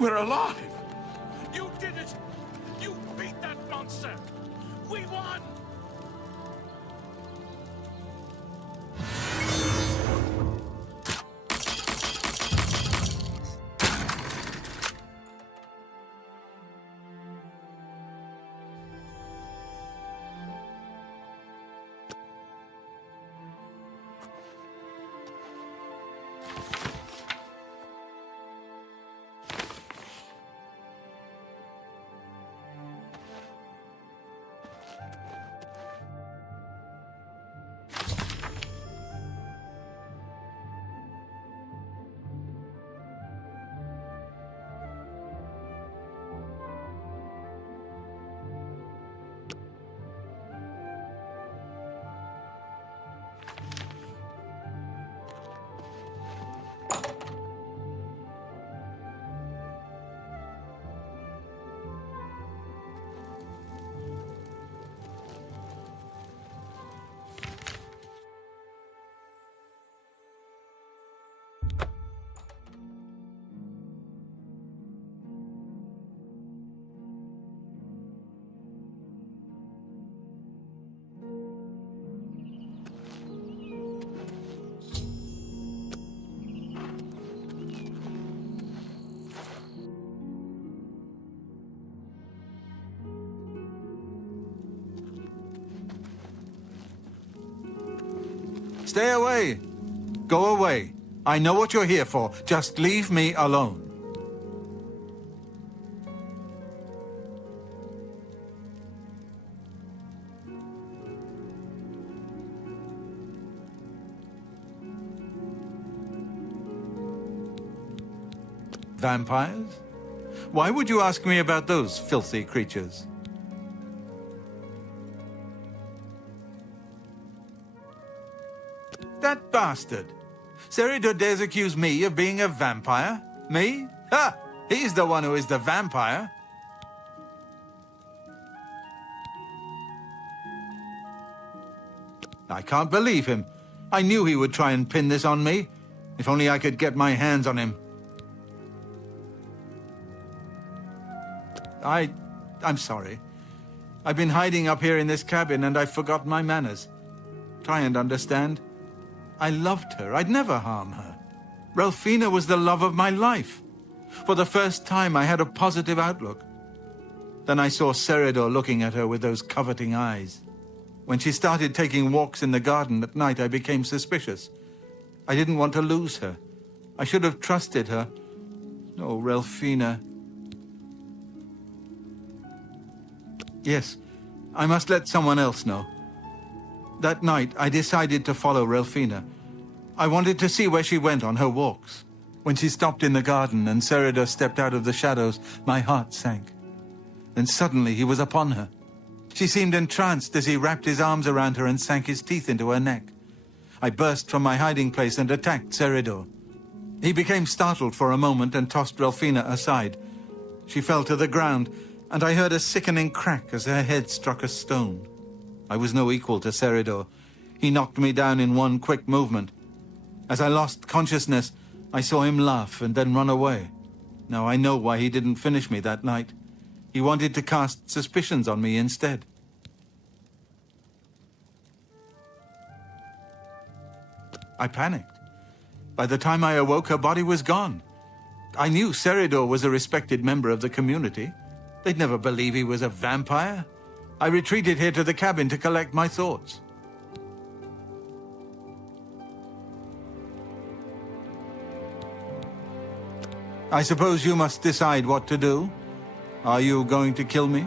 We're alive! You did it! You beat that monster! We won! Stay away. Go away. I know what you're here for. Just leave me alone. Vampires? Why would you ask me about those filthy creatures? That bastard! Seridor dares accuse me of being a vampire? Me? Ha! He's the one who is the vampire. I can't believe him. I knew he would try and pin this on me. If only I could get my hands on him. I'm sorry. I've been hiding up here in this cabin and I've forgotten my manners. Try and understand. I loved her. I'd never harm her. Ralphina was the love of my life. For the first time, I had a positive outlook. Then I saw Seridor looking at her with those coveting eyes. When she started taking walks in the garden at night, I became suspicious. I didn't want to lose her. I should have trusted her. Oh, Ralphina. Yes, I must let someone else know. That night, I decided to follow Ralphina. I wanted to see where she went on her walks. When she stopped in the garden and Seridor stepped out of the shadows, my heart sank. Then suddenly he was upon her. She seemed entranced as he wrapped his arms around her and sank his teeth into her neck. I burst from my hiding place and attacked Seridor. He became startled for a moment and tossed Ralphina aside. She fell to the ground, and I heard a sickening crack as her head struck a stone. I was no equal to Seridor. He knocked me down in one quick movement. As I lost consciousness, I saw him laugh and then run away. Now I know why he didn't finish me that night. He wanted to cast suspicions on me instead. I panicked. By the time I awoke, her body was gone. I knew Seridor was a respected member of the community. They'd never believe he was a vampire. I retreated here to the cabin to collect my thoughts. I suppose you must decide what to do. Are you going to kill me?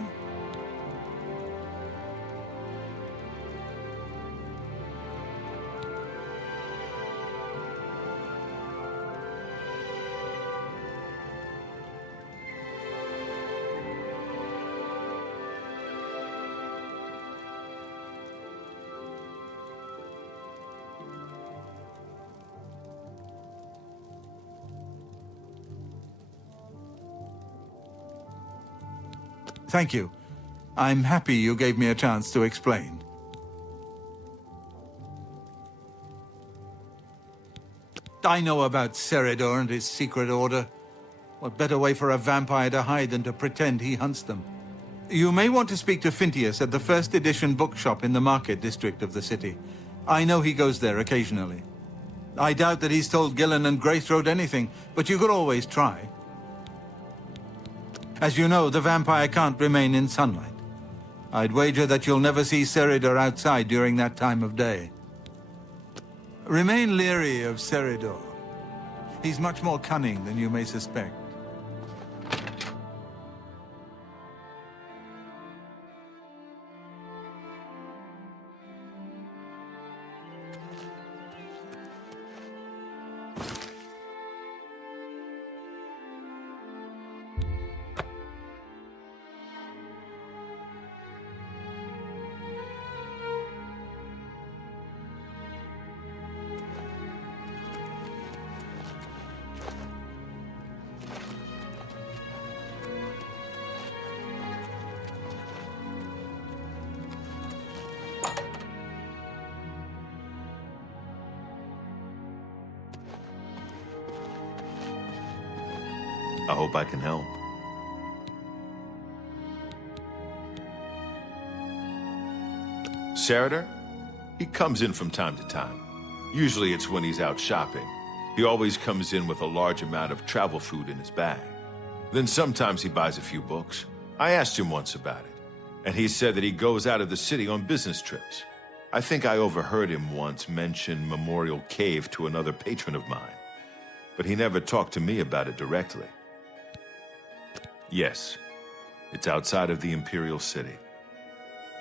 Thank you. I'm happy you gave me a chance to explain. I know about Seridor and his secret order. What better way for a vampire to hide than to pretend he hunts them? You may want to speak to Phintius at the first edition bookshop in the market district of the city. I know he goes there occasionally. I doubt that he's told Gillen and Greythroat anything, but you could always try. As you know, the vampire can't remain in sunlight. I'd wager that you'll never see Seridor outside during that time of day. Remain leery of Seridor. He's much more cunning than you may suspect. I hope I can help. Seridor? He comes in from time to time. Usually it's when he's out shopping. He always comes in with a large amount of travel food in his bag. Then sometimes he buys a few books. I asked him once about it, and he said that he goes out of the city on business trips. I think I overheard him once mention Memorial Cave to another patron of mine, but he never talked to me about it directly. Yes, it's outside of the Imperial City.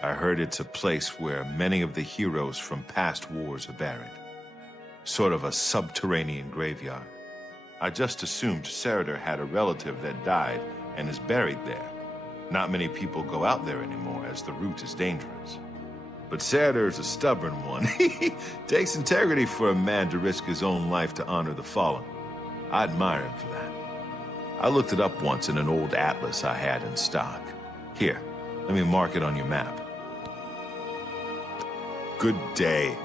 I heard it's a place where many of the heroes from past wars are buried. Sort of a subterranean graveyard. I just assumed Seridor had a relative that died and is buried there. Not many people go out there anymore, as the route is dangerous. But Seridor's a stubborn one. He takes integrity for a man to risk his own life to honor the fallen. I admire him for that. I looked it up once in an old atlas I had in stock. Here, let me mark it on your map. Good day.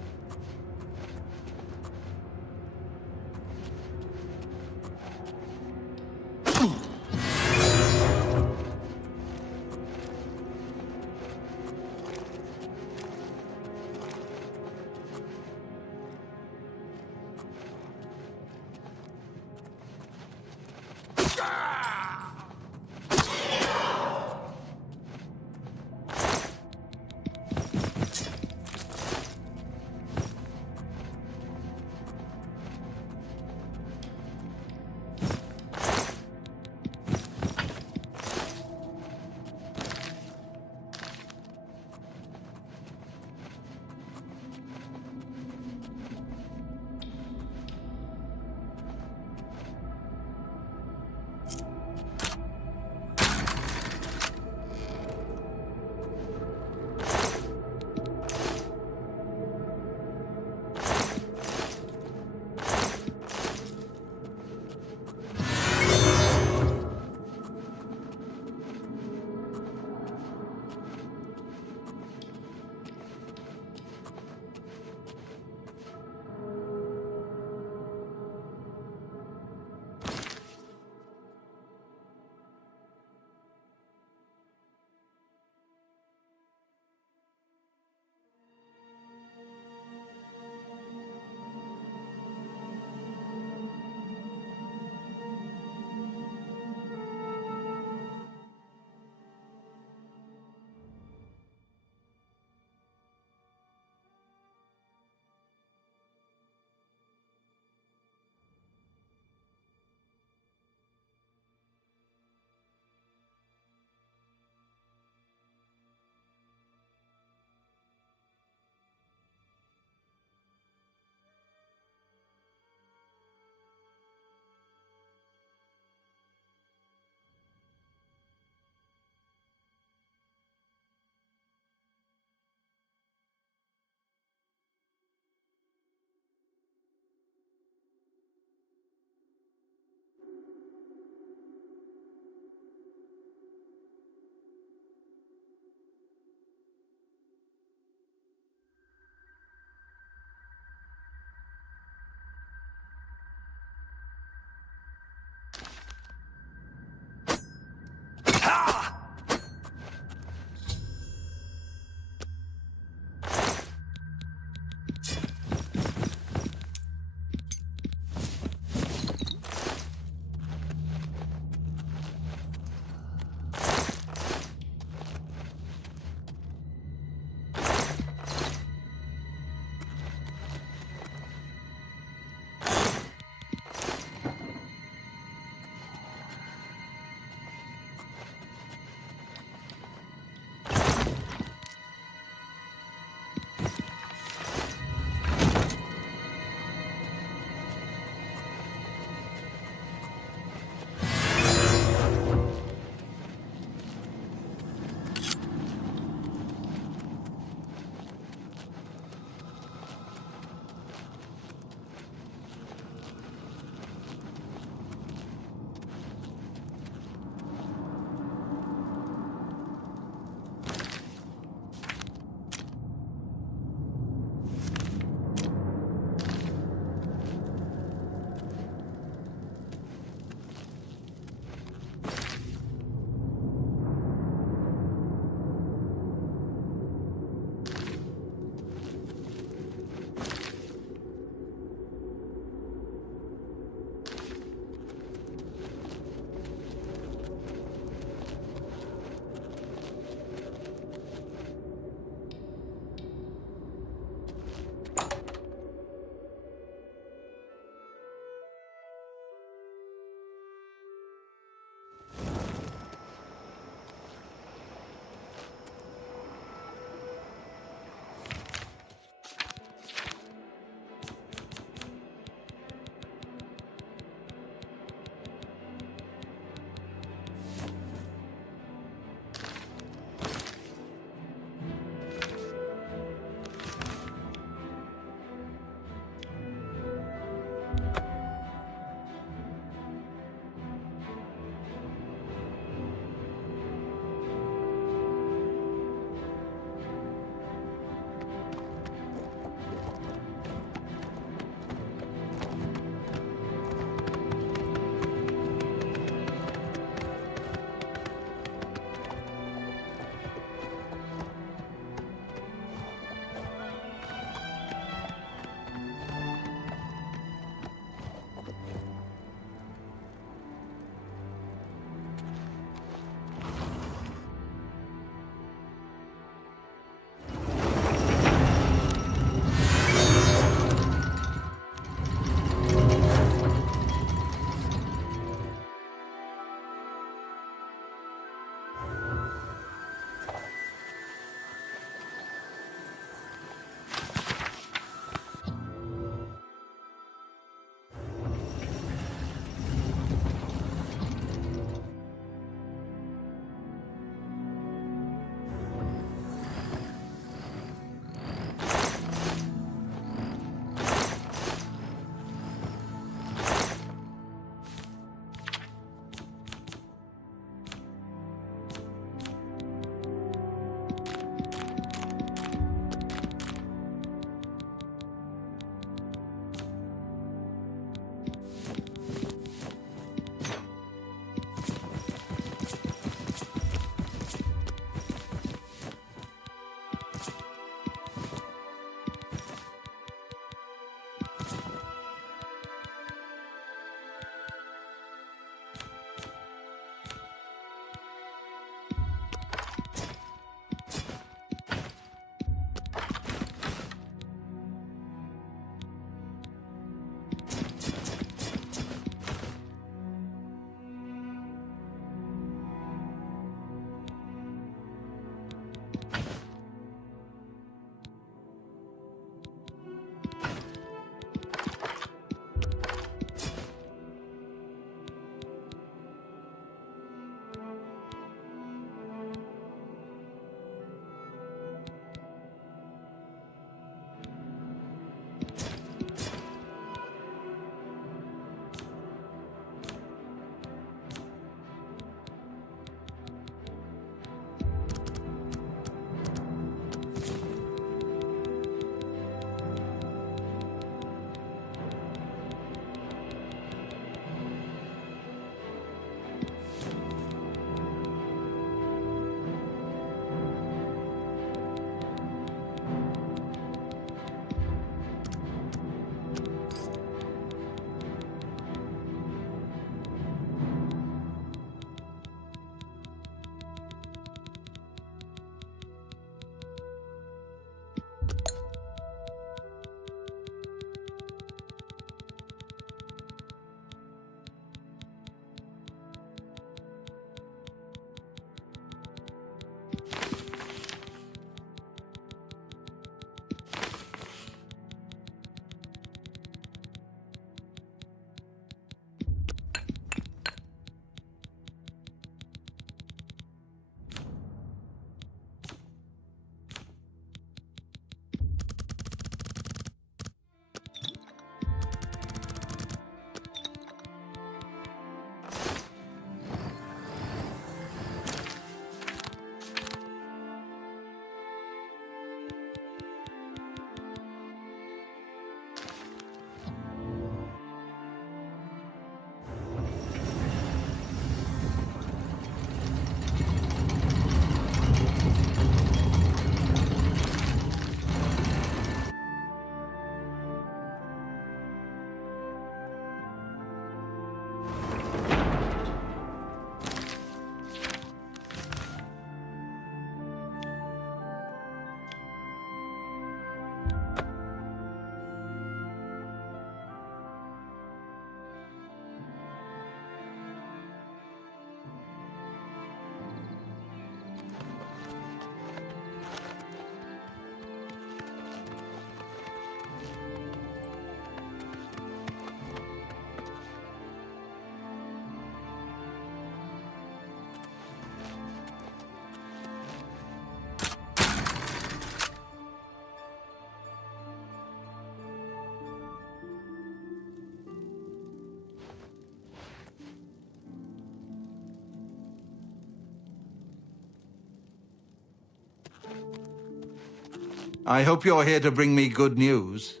I hope you're here to bring me good news.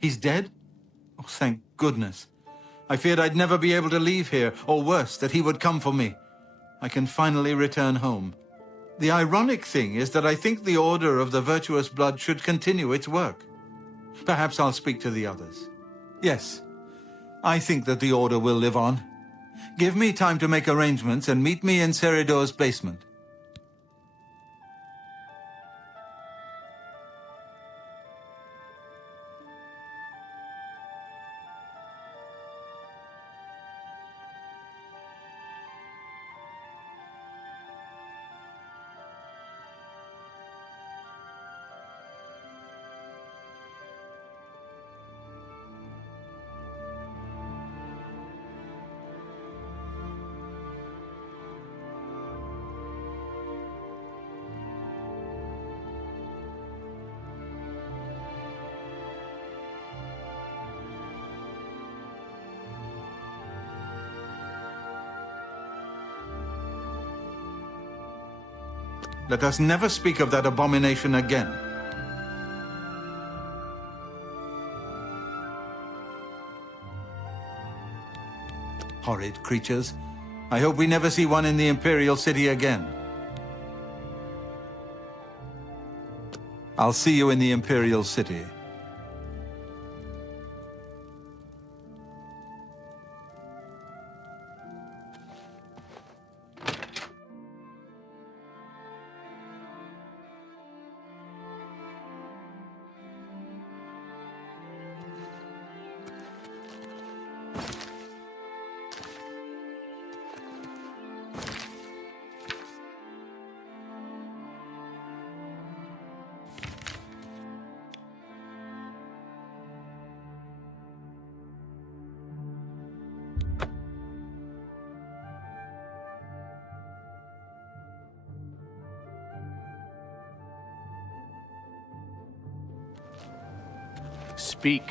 He's dead? Oh, thank goodness. I feared I'd never be able to leave here, or worse, that he would come for me. I can finally return home. The ironic thing is that I think the Order of the Virtuous Blood should continue its work. Perhaps I'll speak to the others. Yes, I think that the Order will live on. Give me time to make arrangements and meet me in Seridor's basement. Let us never speak of that abomination again. Horrid creatures. I hope we never see one in the Imperial City again. I'll see you in the Imperial City. Speak.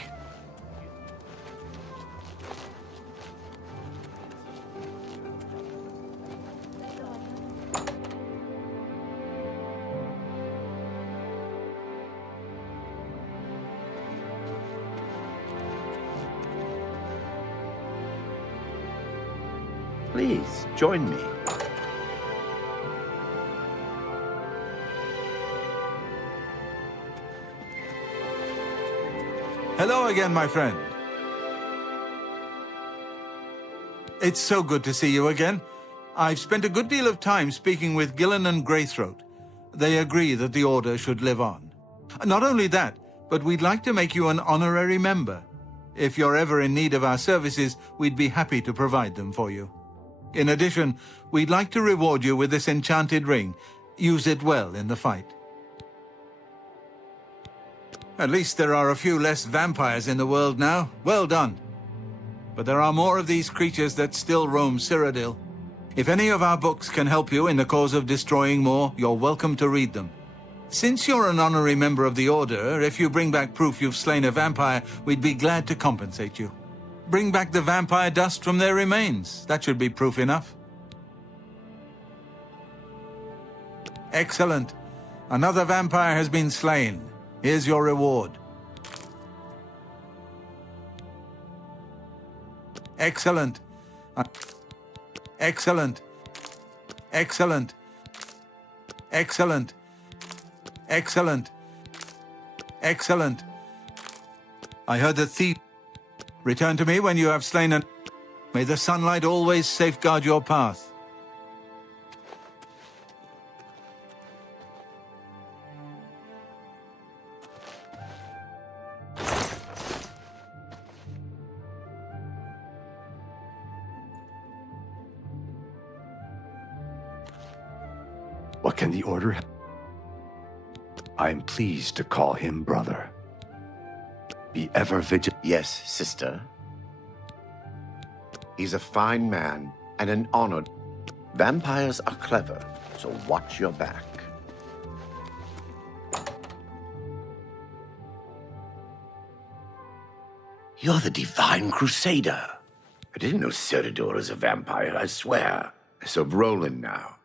Please, join me. Hello again, my friend. It's so good to see you again. I've spent a good deal of time speaking with Gillen and Greythroat. They agree that the Order should live on. Not only that, but we'd like to make you an honorary member. If you're ever in need of our services, we'd be happy to provide them for you. In addition, we'd like to reward you with this enchanted ring. Use it well in the fight. At least there are a few less vampires in the world now. Well done. But there are more of these creatures that still roam Cyrodiil. If any of our books can help you in the cause of destroying more, you're welcome to read them. Since you're an honorary member of the Order, if you bring back proof you've slain a vampire, we'd be glad to compensate you. Bring back the vampire dust from their remains. That should be proof enough. Excellent. Another vampire has been slain. Here's your reward. Excellent. Excellent. Excellent. Excellent. Excellent. Excellent. I heard the thief. Return to me when you have slain an... May the sunlight always safeguard your path. What can the Order? I am pleased to call him brother. Be ever vigilant. Yes, sister. He's a fine man and an honored. Vampires are clever, so watch your back. You're the Divine Crusader. I didn't know Ceridor is a vampire, I swear. I saw Roland now.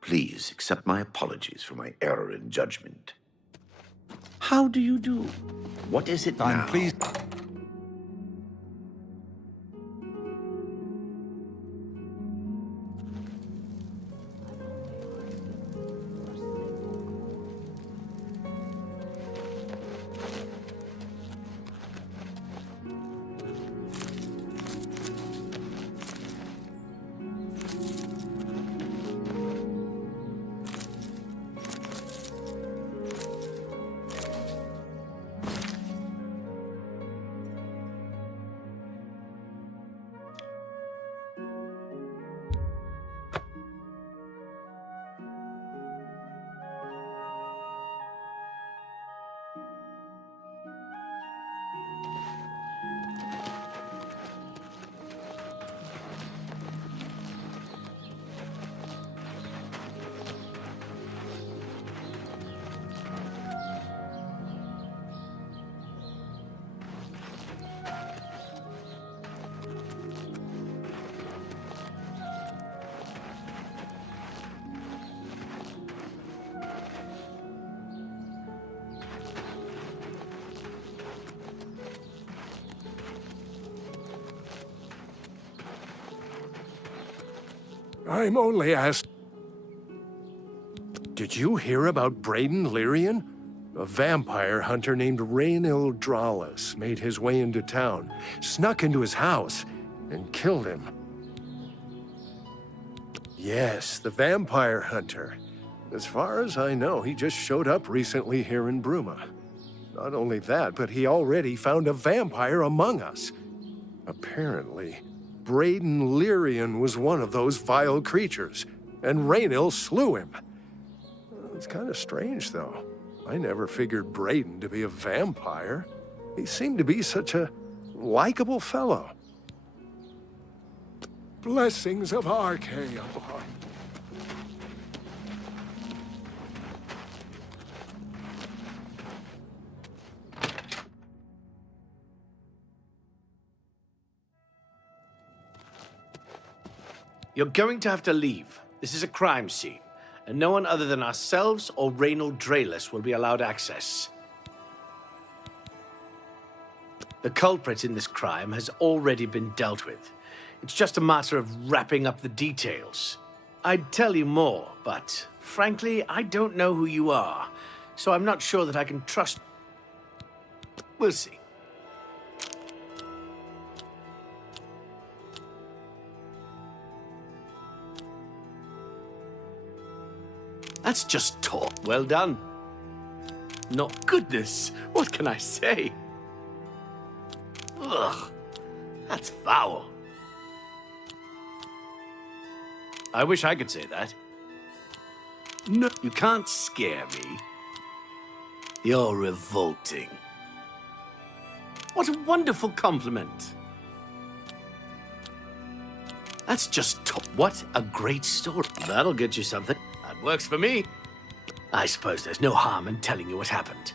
Please accept my apologies for my error in judgment. How do you do? What is it now? I'm pleased. I'm only asked... Did you hear about Braden Lyrian? A vampire hunter named Rainil Dralis made his way into town, snuck into his house, and killed him. Yes, the vampire hunter. As far as I know, he just showed up recently here in Bruma. Not only that, but he already found a vampire among us. Apparently, Braden Lyrian was one of those vile creatures, and Rainil slew him. It's kind of strange, though. I never figured Braden to be a vampire. He seemed to be such a likable fellow. Blessings of Archaea upon. You're going to have to leave. This is a crime scene, and no one other than ourselves or Rainil Dralis will be allowed access. The culprit in this crime has already been dealt with. It's just a matter of wrapping up the details. I'd tell you more, but frankly, I don't know who you are, so I'm not sure that I can trust... We'll see. That's just talk. Well done. No, goodness, what can I say? Ugh, that's foul. I wish I could say that. No, you can't scare me. You're revolting. What a wonderful compliment. That's just talk. What a great story. That'll get you something. That works for me. I suppose there's no harm in telling you what happened.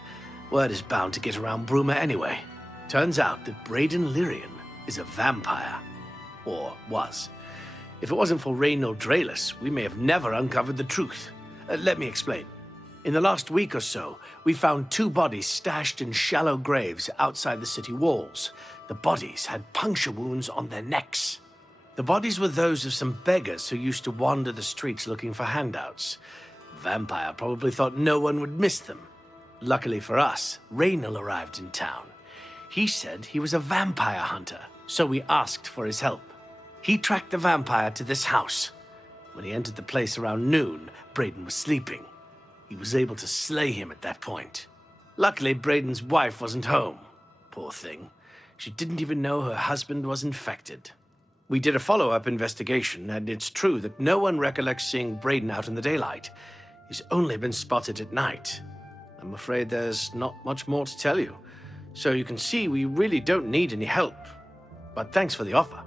Word is bound to get around Bruma anyway. Turns out that Braden Lyrian is a vampire. Or was. If it wasn't for Rainil Dralis, we may have never uncovered the truth. Let me explain. In the last week or so, we found 2 bodies stashed in shallow graves outside the city walls. The bodies had puncture wounds on their necks. The bodies were those of some beggars who used to wander the streets looking for handouts. Vampire probably thought no one would miss them. Luckily for us, Rainil arrived in town. He said he was a vampire hunter, so we asked for his help. He tracked the vampire to this house. When he entered the place around noon, Braden was sleeping. He was able to slay him at that point. Luckily, Braden's wife wasn't home. Poor thing. She didn't even know her husband was infected. We did a follow-up investigation, and it's true that no one recollects seeing Braden out in the daylight. He's only been spotted at night. I'm afraid there's not much more to tell you. So you can see we really don't need any help. But thanks for the offer.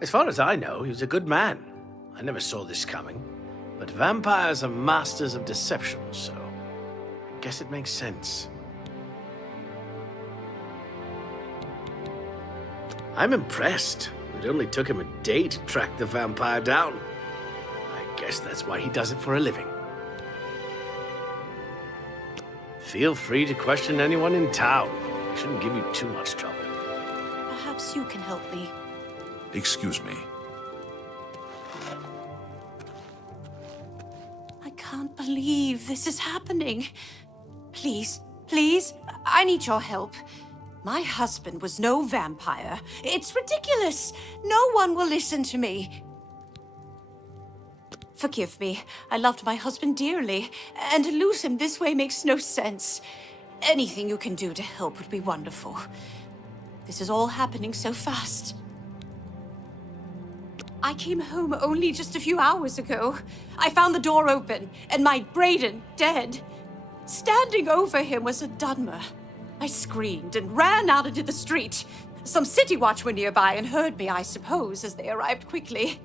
As far as I know, he was a good man. I never saw this coming. But vampires are masters of deception, so I guess it makes sense. I'm impressed. It only took him a day to track the vampire down. guess that's why he does it for a living. Feel free to question anyone in town. It shouldn't give you too much trouble. Perhaps you can help me. Excuse me. I can't believe this is happening. Please, please, I need your help. My husband was no vampire. It's ridiculous. No one will listen to me. Forgive me. I loved my husband dearly, and to lose him this way makes no sense. Anything you can do to help would be wonderful. This is all happening so fast. I came home only just a few hours ago. I found the door open, and my Braden dead. Standing over him was a Dunmer. I screamed and ran out into the street. Some city watch were nearby and heard me, I suppose, as they arrived quickly.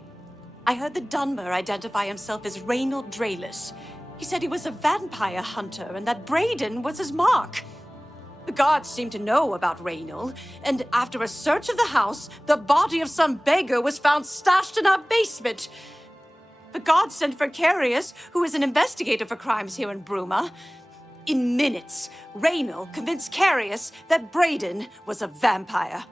I heard the Dunmer identify himself as Reynold Drayless. He said he was a vampire hunter and that Braden was his mark. The guards seemed to know about Reynold, and after a search of the house, the body of some beggar was found stashed in our basement. The guards sent for Carius, who is an investigator for crimes here in Bruma. In minutes, Reynold convinced Carius that Braden was a vampire.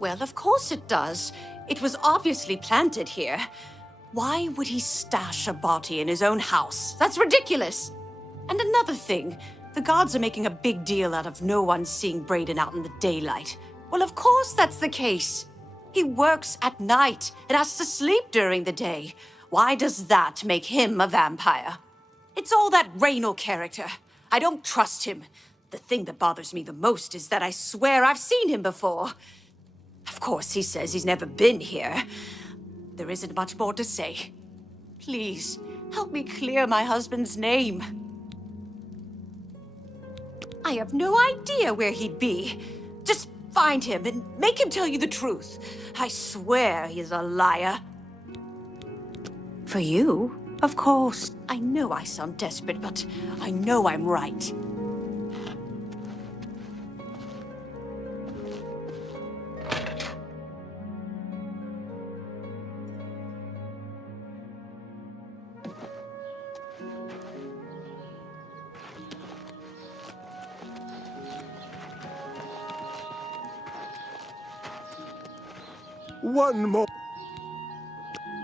Well, of course it does. It was obviously planted here. Why would he stash a body in his own house? That's ridiculous! And another thing, the guards are making a big deal out of no one seeing Braden out in the daylight. Well, of course that's the case. He works at night and has to sleep during the day. Why does that make him a vampire? It's all that Reynold character. I don't trust him. The thing that bothers me the most is that I swear I've seen him before. Of course, he says he's never been here. There isn't much more to say. Please, help me clear my husband's name. I have no idea where he'd be. Just find him and make him tell you the truth. I swear he's a liar. For you, of course. I know I sound desperate, but I know I'm right. One more.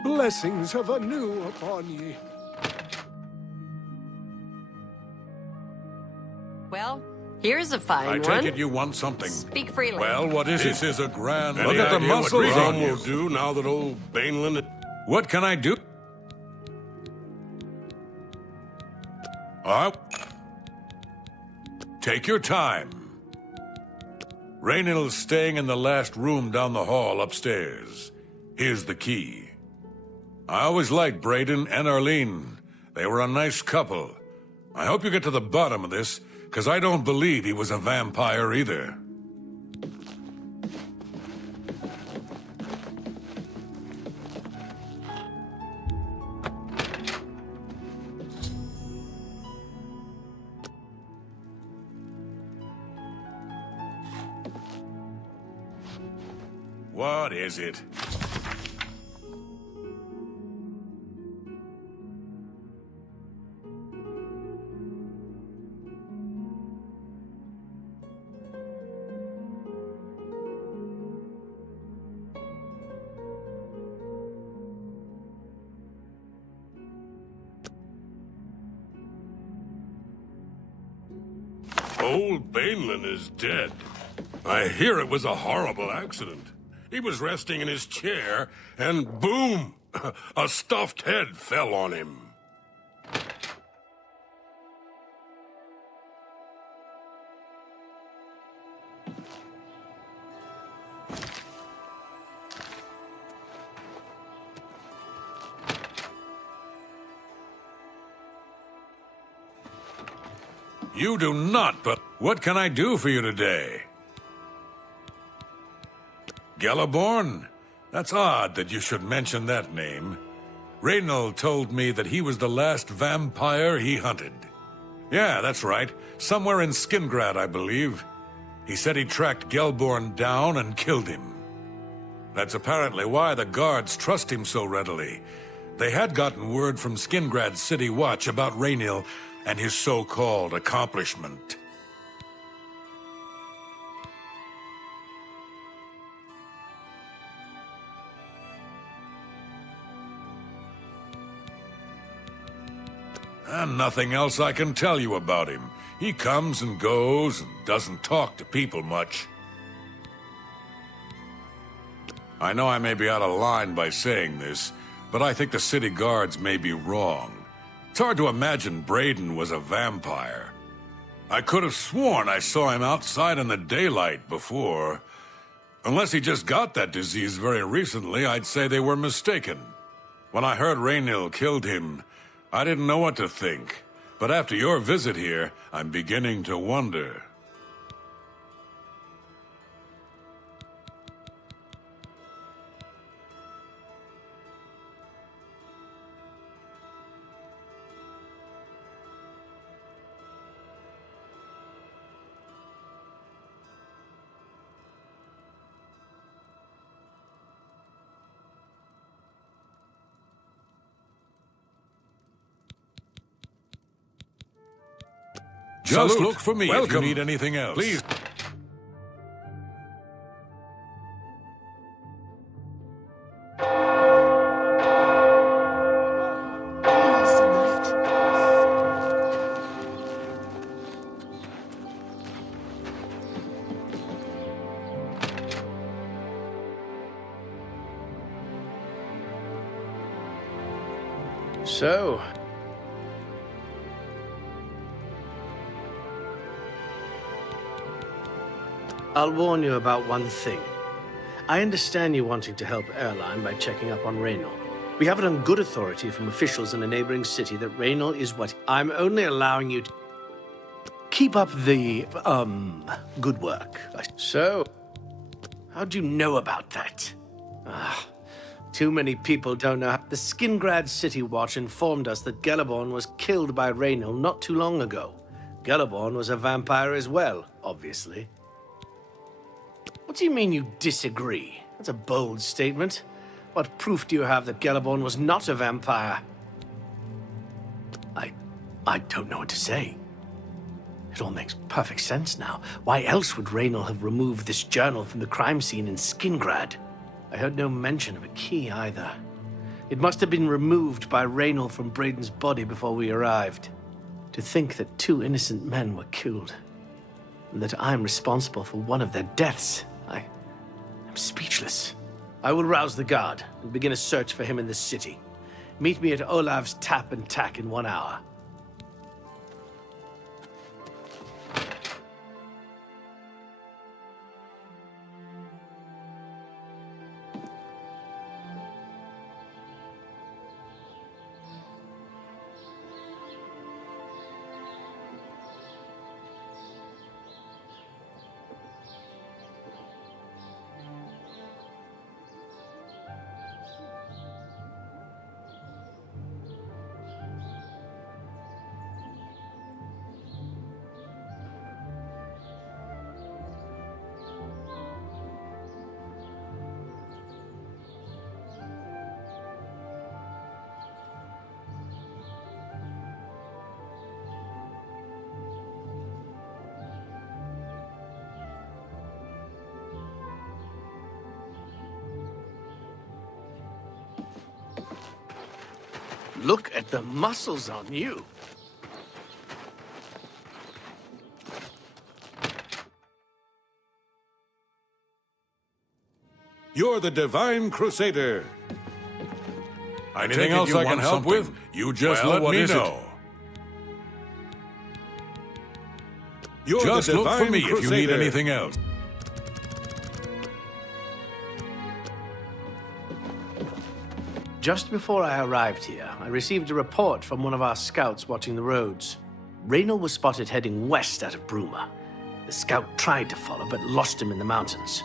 Blessings of anew upon ye. Well, here's a fine I one. take it you want something. Speak freely. Well, what is This it? is a grand Look at the idea what muscles Ron on you. will do now that old Bainland... What can I do? Take your time. Raynild's staying in the last room down the hall upstairs. Here's the key. I always liked Braden and Arlene. They were a nice couple. I hope you get to the bottom of this, because I don't believe he was a vampire either. What is it? Old Bainland is dead. I hear it was a horrible accident. He was resting in his chair, and boom! A stuffed head fell on him. You do not, but what can I do for you today? Gelliborn? That's odd that you should mention that name. Reynald told me that he was the last vampire he hunted. Yeah, that's right. Somewhere in Skingrad, I believe. He said he tracked Gelborn down and killed him. That's apparently why the guards trust him so readily. They had gotten word from Skingrad's City Watch about Raynil and his so-called accomplishment. And nothing else I can tell you about him. He comes and goes and doesn't talk to people much. I know I may be out of line by saying this, but I think the city guards may be wrong. It's hard to imagine Braden was a vampire. I could have sworn I saw him outside in the daylight before. Unless he just got that disease very recently, I'd say they were mistaken. When I heard Raynil killed him, I didn't know what to think. But after your visit here, I'm beginning to wonder. Just look for me if you need anything else. Please. So, I'll warn you about one thing. I understand you wanting to help Erline by checking up on Raynor. We have it on good authority from officials in a neighboring city that Raynor is what I'm only allowing you to keep up the, good work. So, how'd you know about that? Too many people don't know. The Skingrad City Watch informed us that Gelliborn was killed by Raynor not too long ago. Gelliborn was a vampire as well, obviously. What do you mean you disagree? That's a bold statement. What proof do you have that Gelliborn was not a vampire? I don't know what to say. It all makes perfect sense now. Why else would Raynor have removed this journal from the crime scene in Skingrad? I heard no mention of a key either. It must have been removed by Raynor from Braden's body before we arrived. To think that 2 innocent men were killed, and that I'm responsible for one of their deaths, I'm speechless. I will rouse the guard and begin a search for him in the city. Meet me at Olav's Tap and Tack in 1 hour. Look at the muscles on you. You're the Divine Crusader. Anything else I can help with? You just let me know. You're just look for me if you need anything else. Just before I arrived here, I received a report from one of our scouts watching the roads. Raynor was spotted heading west out of Bruma. The scout tried to follow, but lost him in the mountains.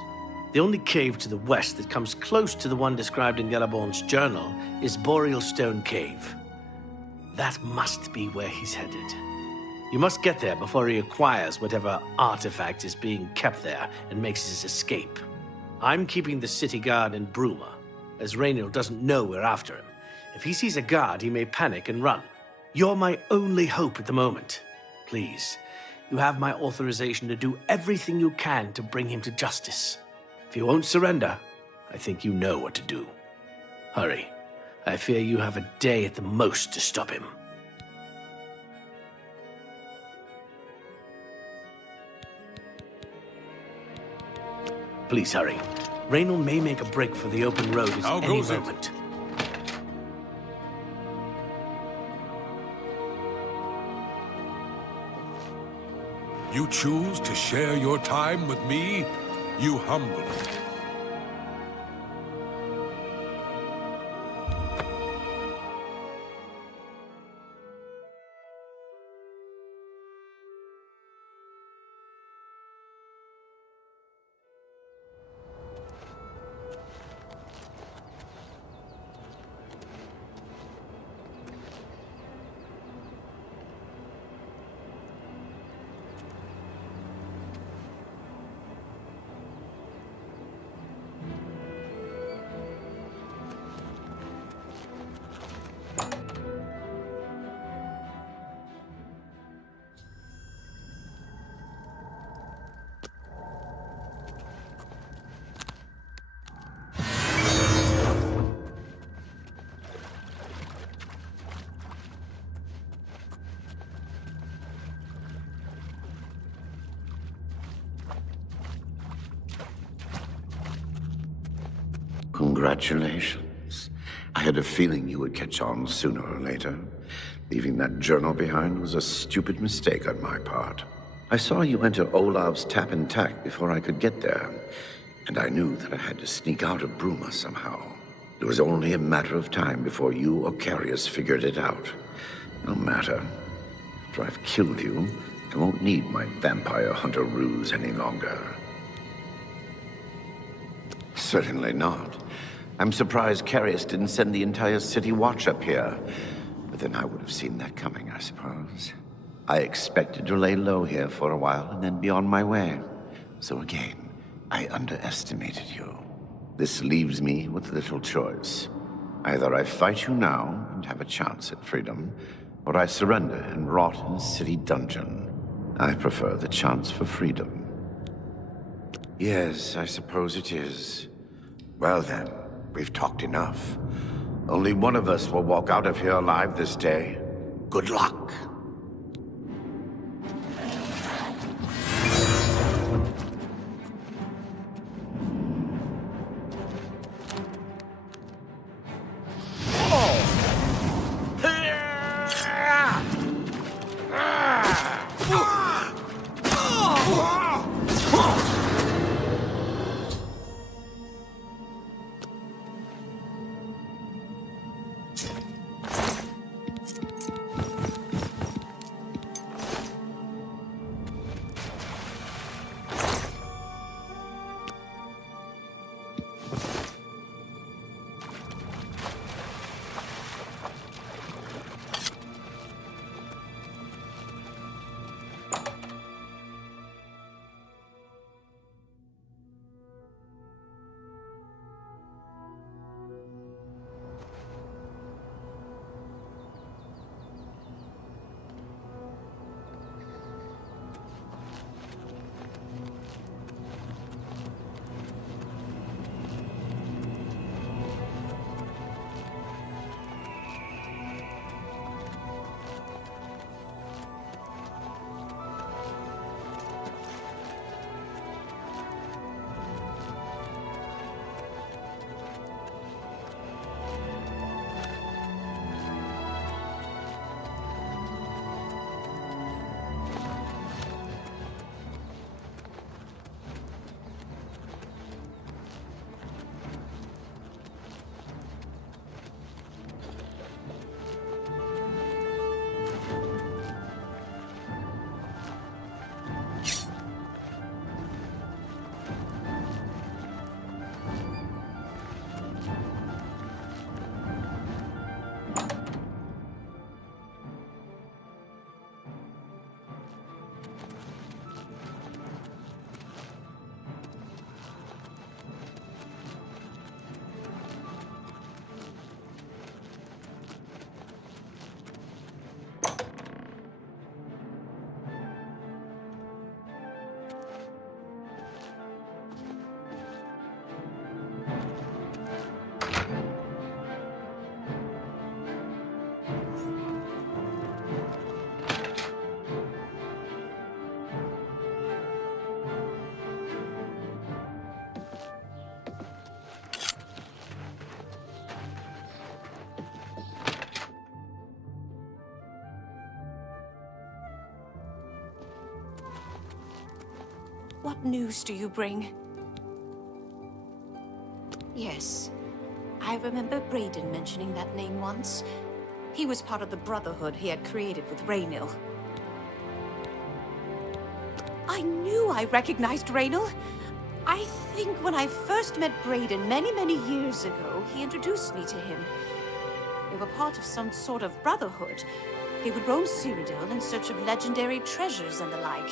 The only cave to the west that comes close to the one described in Galaborn's journal is Boreal Stone Cave. That must be where he's headed. You must get there before he acquires whatever artifact is being kept there and makes his escape. I'm keeping the city guard in Bruma, as Raynor doesn't know we're after him. If he sees a guard, he may panic and run. You're my only hope at the moment. Please, you have my authorization to do everything you can to bring him to justice. If he won't surrender, I think you know what to do. Hurry. I fear you have a day at the most to stop him. Please hurry. Raynor may make a break for the open road at How any goes it? moment. You choose to share your time with me? You humble. Congratulations. I had a feeling you would catch on sooner or later. Leaving that journal behind was a stupid mistake on my part. I saw you enter Olav's tap and tack before I could get there, and I knew that I had to sneak out of Bruma somehow. It was only a matter of time before you or Carius figured it out. No matter. After I've killed you, I won't need my vampire hunter ruse any longer. Certainly not. I'm surprised Carius didn't send the entire city watch up here. But then I would have seen that coming, I suppose. I expected to lay low here for a while and then be on my way. So again, I underestimated you. This leaves me with little choice. Either I fight you now and have a chance at freedom, or I surrender and rot in a city dungeon. I prefer the chance for freedom. Yes, I suppose it is. Well then, we've talked enough. Only one of us will walk out of here alive this day. Good luck. What news do you bring? Yes, I remember Brayden mentioning that name once. He was part of the Brotherhood he had created with Raynil. I knew I recognized Raynil. I think when I first met Brayden many years ago, he introduced me to him. They were part of some sort of brotherhood. They would roam Cyrodiil in search of legendary treasures and the like.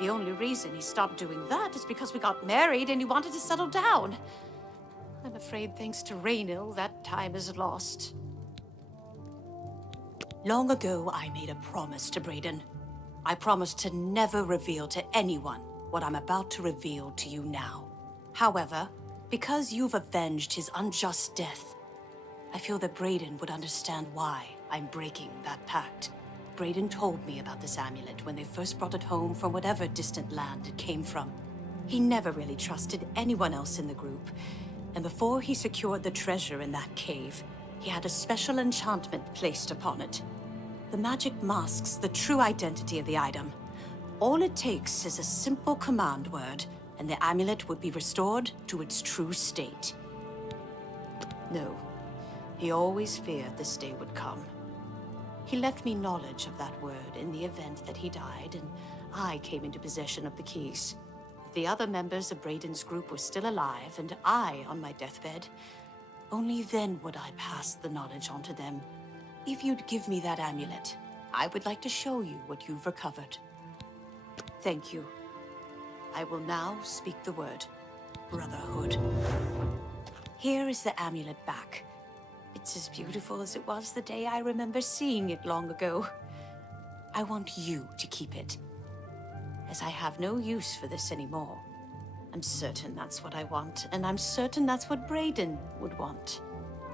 The only reason he stopped doing that is because we got married and he wanted to settle down. I'm afraid thanks to Raynil, that time is lost. Long ago, I made a promise to Brayden. I promised to never reveal to anyone what I'm about to reveal to you now. However, because you've avenged his unjust death, I feel that Brayden would understand why I'm breaking that pact. Brayden told me about this amulet when they first brought it home from whatever distant land it came from. He never really trusted anyone else in the group, and before he secured the treasure in that cave, he had a special enchantment placed upon it. The magic masks the true identity of the item. All it takes is a simple command word, and the amulet would be restored to its true state. No, he always feared this day would come. He left me knowledge of that word in the event that he died, and I came into possession of the keys. If the other members of Brayden's group were still alive, and I on my deathbed, only then would I pass the knowledge on to them. If you'd give me that amulet, I would like to show you what you've recovered. Thank you. I will now speak the word, Brotherhood. Here is the amulet back. It's as beautiful as it was the day I remember seeing it long ago. I want you to keep it, as I have no use for this anymore. I'm certain that's what I want, and I'm certain that's what Brayden would want.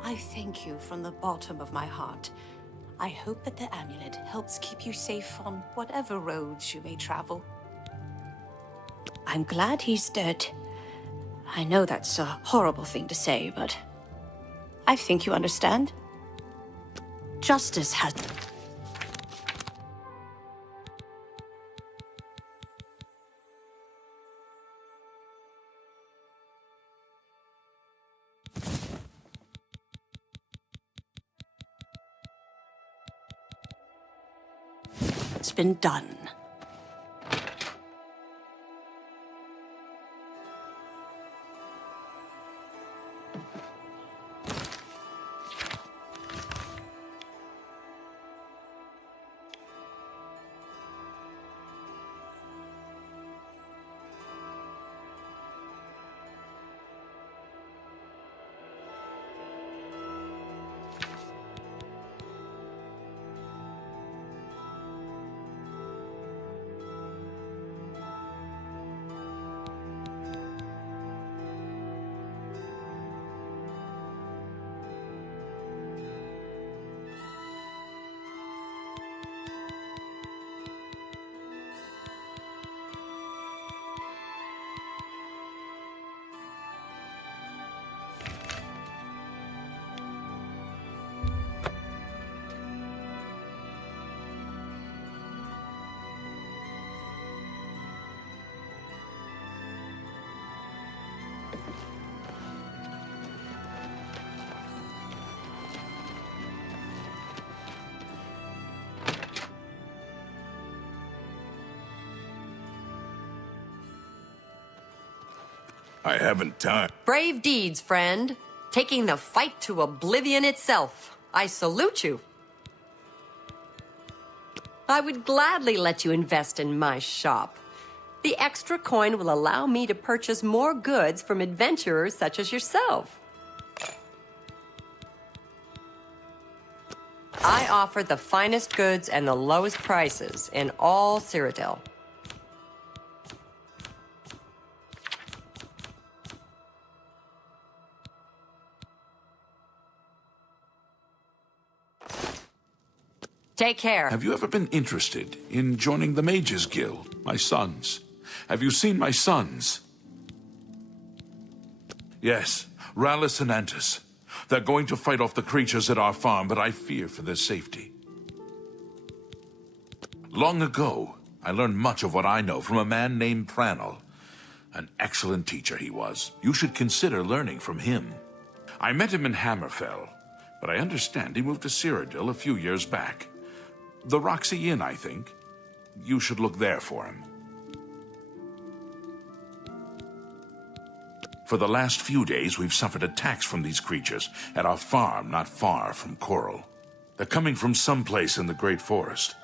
I thank you from the bottom of my heart. I hope that the amulet helps keep you safe on whatever roads you may travel. I'm glad he's dead. I know that's a horrible thing to say, but I think you understand. Justice has... It's been done. I haven't time. Brave deeds, friend. Taking the fight to Oblivion itself. I salute you. I would gladly let you invest in my shop. The extra coin will allow me to purchase more goods from adventurers such as yourself. I offer the finest goods and the lowest prices in all Cyrodiil. Take care. Have you ever been interested in joining the Mages Guild? My sons. Have you seen my sons? Yes, Rallus and Antus. They're going to fight off the creatures at our farm, but I fear for their safety. Long ago, I learned much of what I know from a man named Pranel. An excellent teacher he was. You should consider learning from him. I met him in Hammerfell, but I understand he moved to Cyrodiil a few years back. The Roxy Inn, I think. You should look there for him. For the last few days, we've suffered attacks from these creatures at our farm not far from Coral. They're coming from someplace in the Great Forest.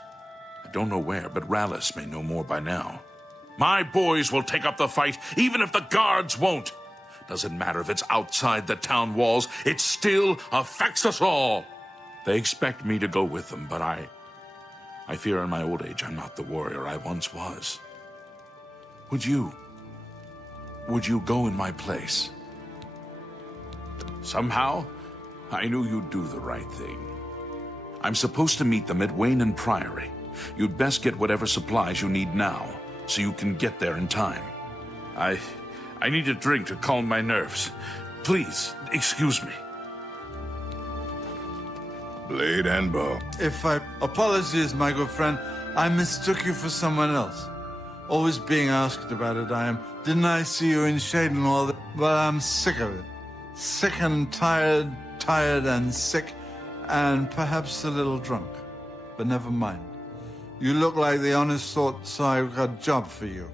I don't know where, but Rallis may know more by now. My boys will take up the fight, even if the guards won't. Doesn't matter if it's outside the town walls, it still affects us all. They expect me to go with them, but I fear in my old age I'm not the warrior I once was. Would you go in my place? Somehow, I knew you'd do the right thing. I'm supposed to meet them at Wayne Priory. You'd best get whatever supplies you need now, so you can get there in time. I need a drink to calm my nerves. Please, excuse me. Blade and bow. Apologies, my good friend. I mistook you for someone else. Always being asked about it, I am. Didn't I see you in shade and all that? Well, I'm sick of it. Sick and tired and sick, and perhaps a little drunk. But never mind. You look like the honest sort, so I've got a job for you.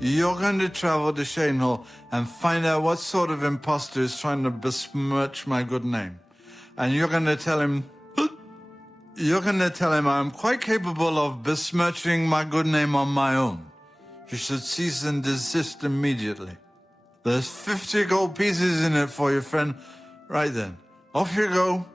You're going to travel to Shadenhall and find out what sort of imposter is trying to besmirch my good name. And you're going to tell him... I'm quite capable of besmirching my good name on my own. You should cease and desist immediately. There's 50 gold pieces in it for you, friend. Right then. Off you go.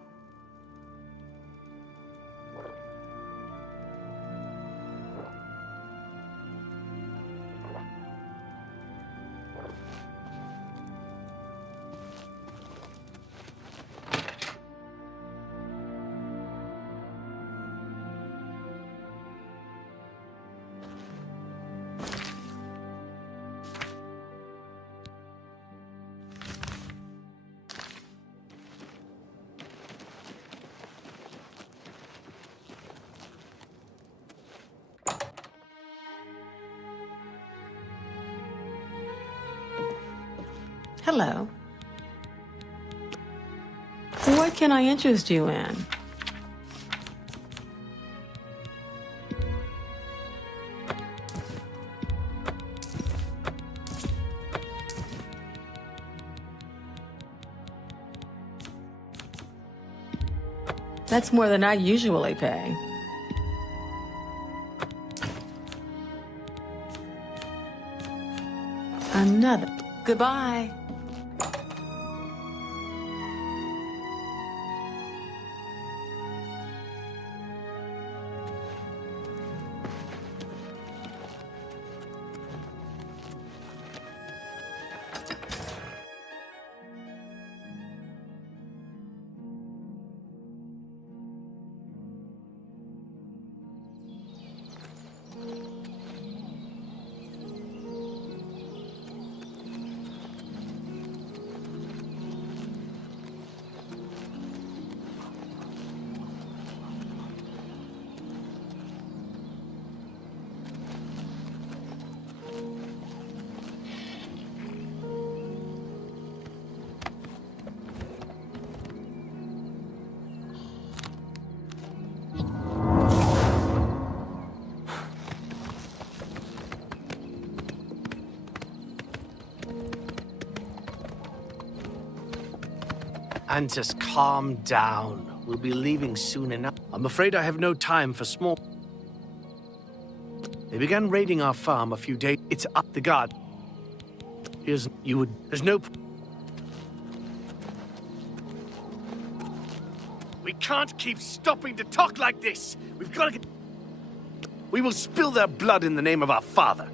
Hello. What can I interest you in? That's more than I usually pay. Another. Goodbye. And just calm down. We'll be leaving soon enough. I'm afraid I have no time for small... They began raiding our farm a few days... It's up the guard. There's no... We can't keep stopping to talk like this. We've got to get... We will spill their blood in the name of our father.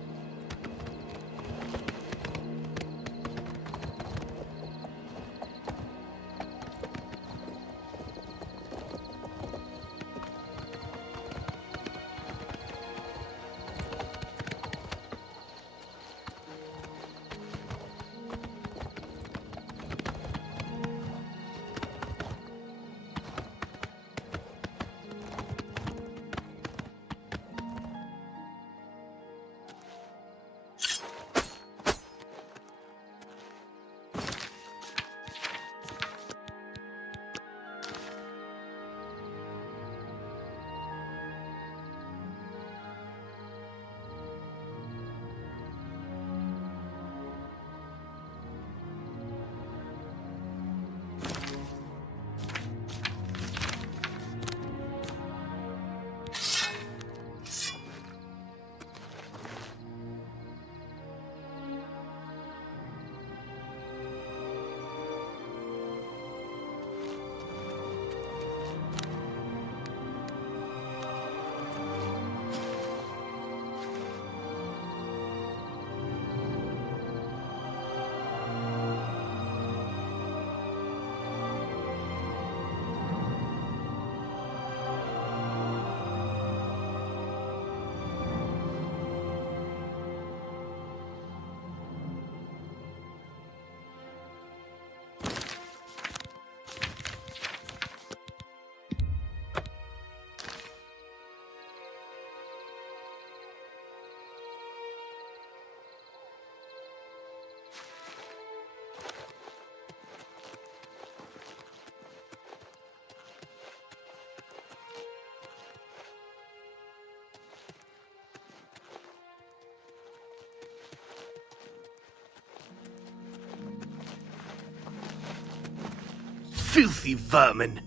Filthy vermin.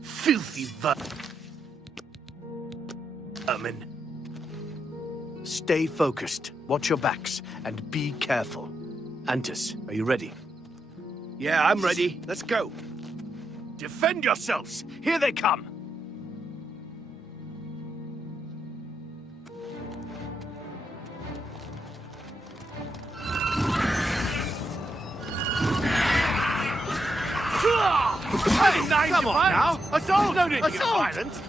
Filthy vermin. Stay focused, watch your backs, and be careful. Antis, are you ready? Yeah, I'm ready. Let's go. Defend yourselves! Here they come! Hey, come on now! Assault! No need to get violent!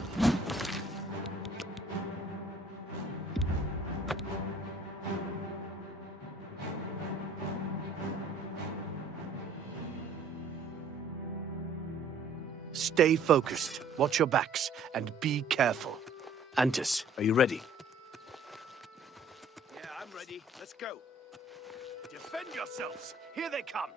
Stay focused, watch your backs, and be careful. Antis, are you ready? Yeah, I'm ready. Let's go. Defend yourselves! Here they come!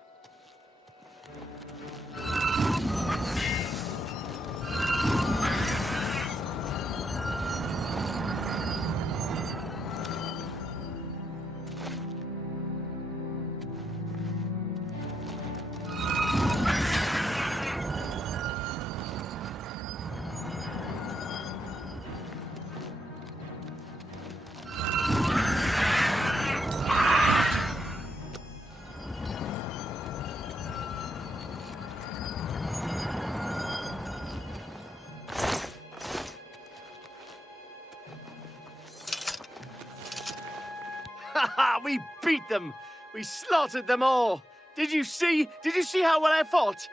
We beat them! We slaughtered them all! Did you see how well I fought?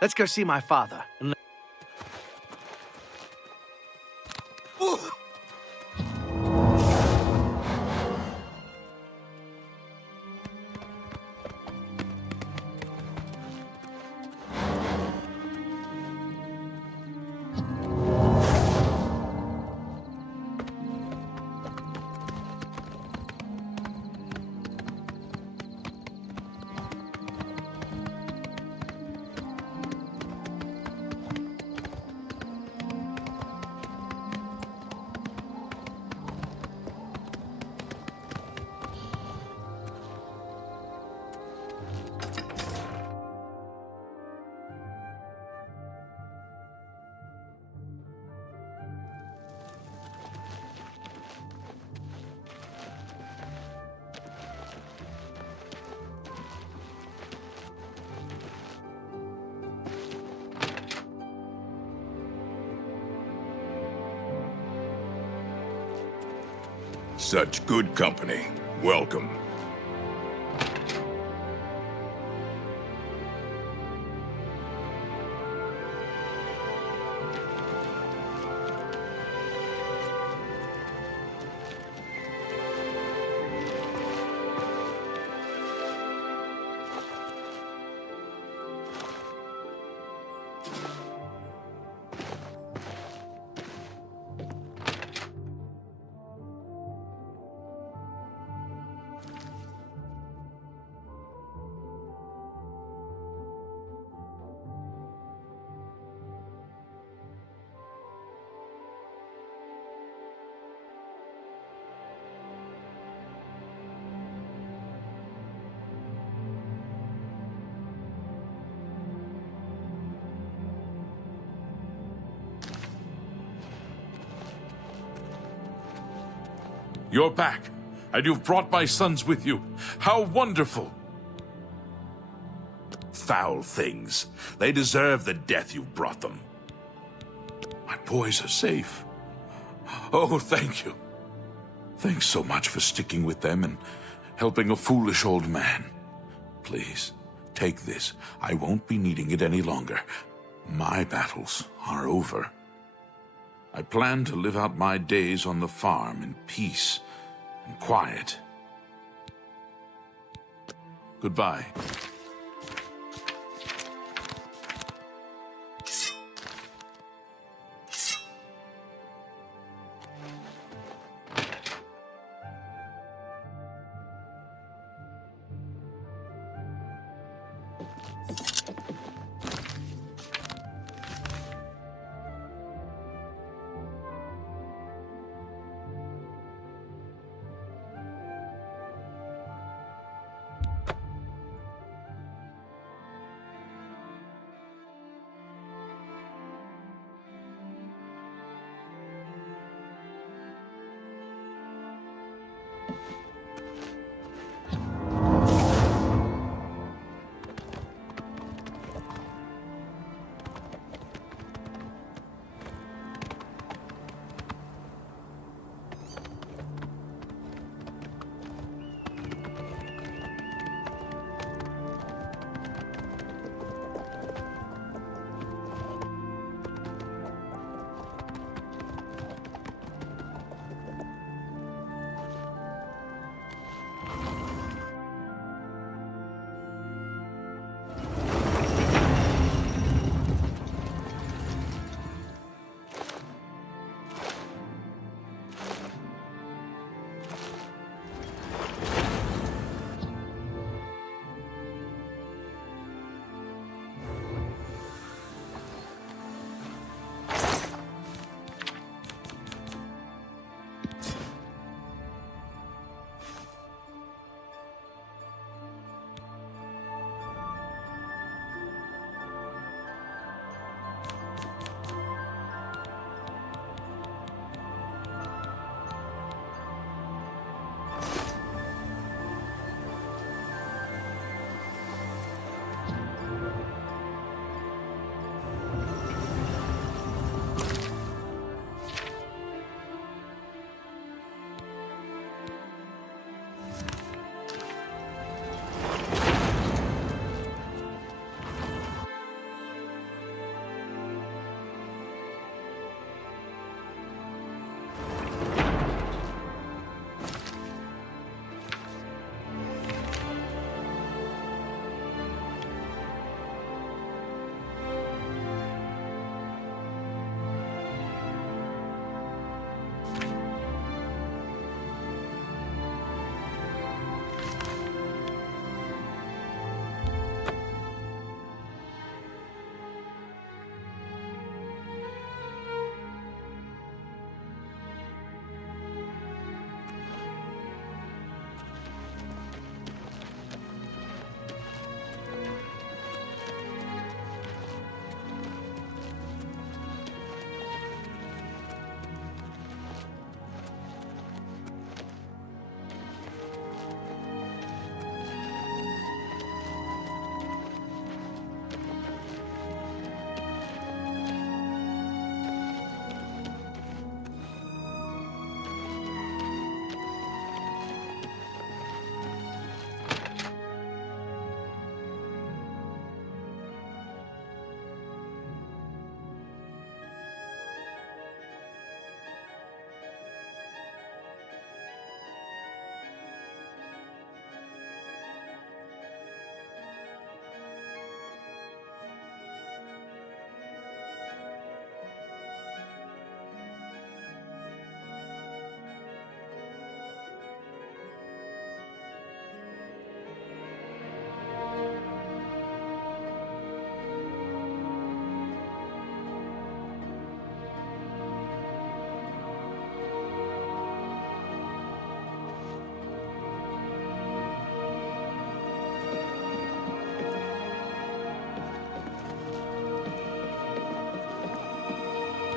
Let's go see my father. Such good company. Welcome. You're back, and you've brought my sons with you. How wonderful! Foul things. They deserve the death you've brought them. My boys are safe. Oh, thank you. Thanks so much for sticking with them and helping a foolish old man. Please, take this. I won't be needing it any longer. My battles are over. I plan to live out my days on the farm in peace and quiet. Goodbye.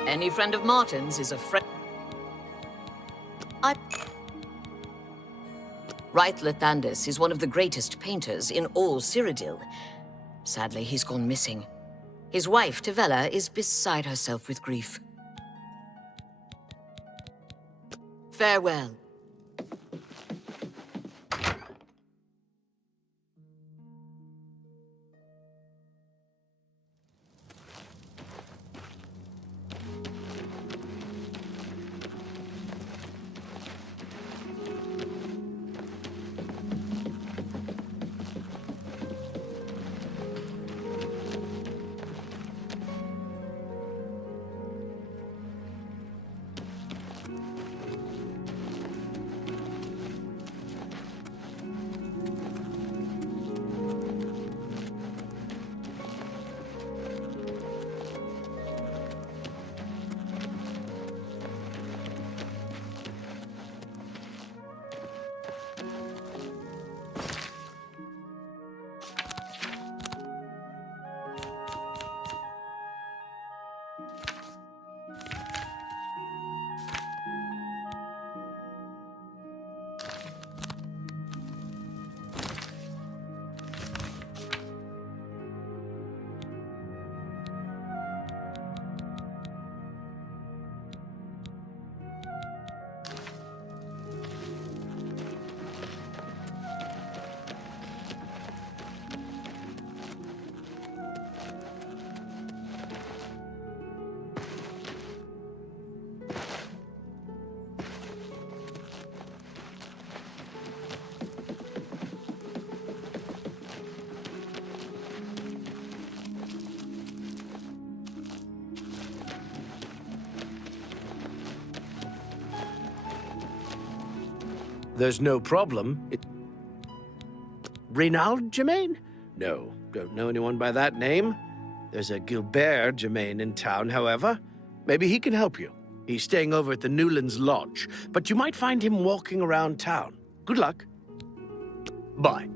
Any friend of Martin's is a friend. Right Lathandis is one of the greatest painters in all Cyrodiil. Sadly, he's gone missing. His wife, Tavella, is beside herself with grief. Farewell. There's no problem. Reynald Germain? No, don't know anyone by that name. There's a Gilbert Germain in town, however. Maybe he can help you. He's staying over at the Newlands Lodge, but you might find him walking around town. Good luck. Bye.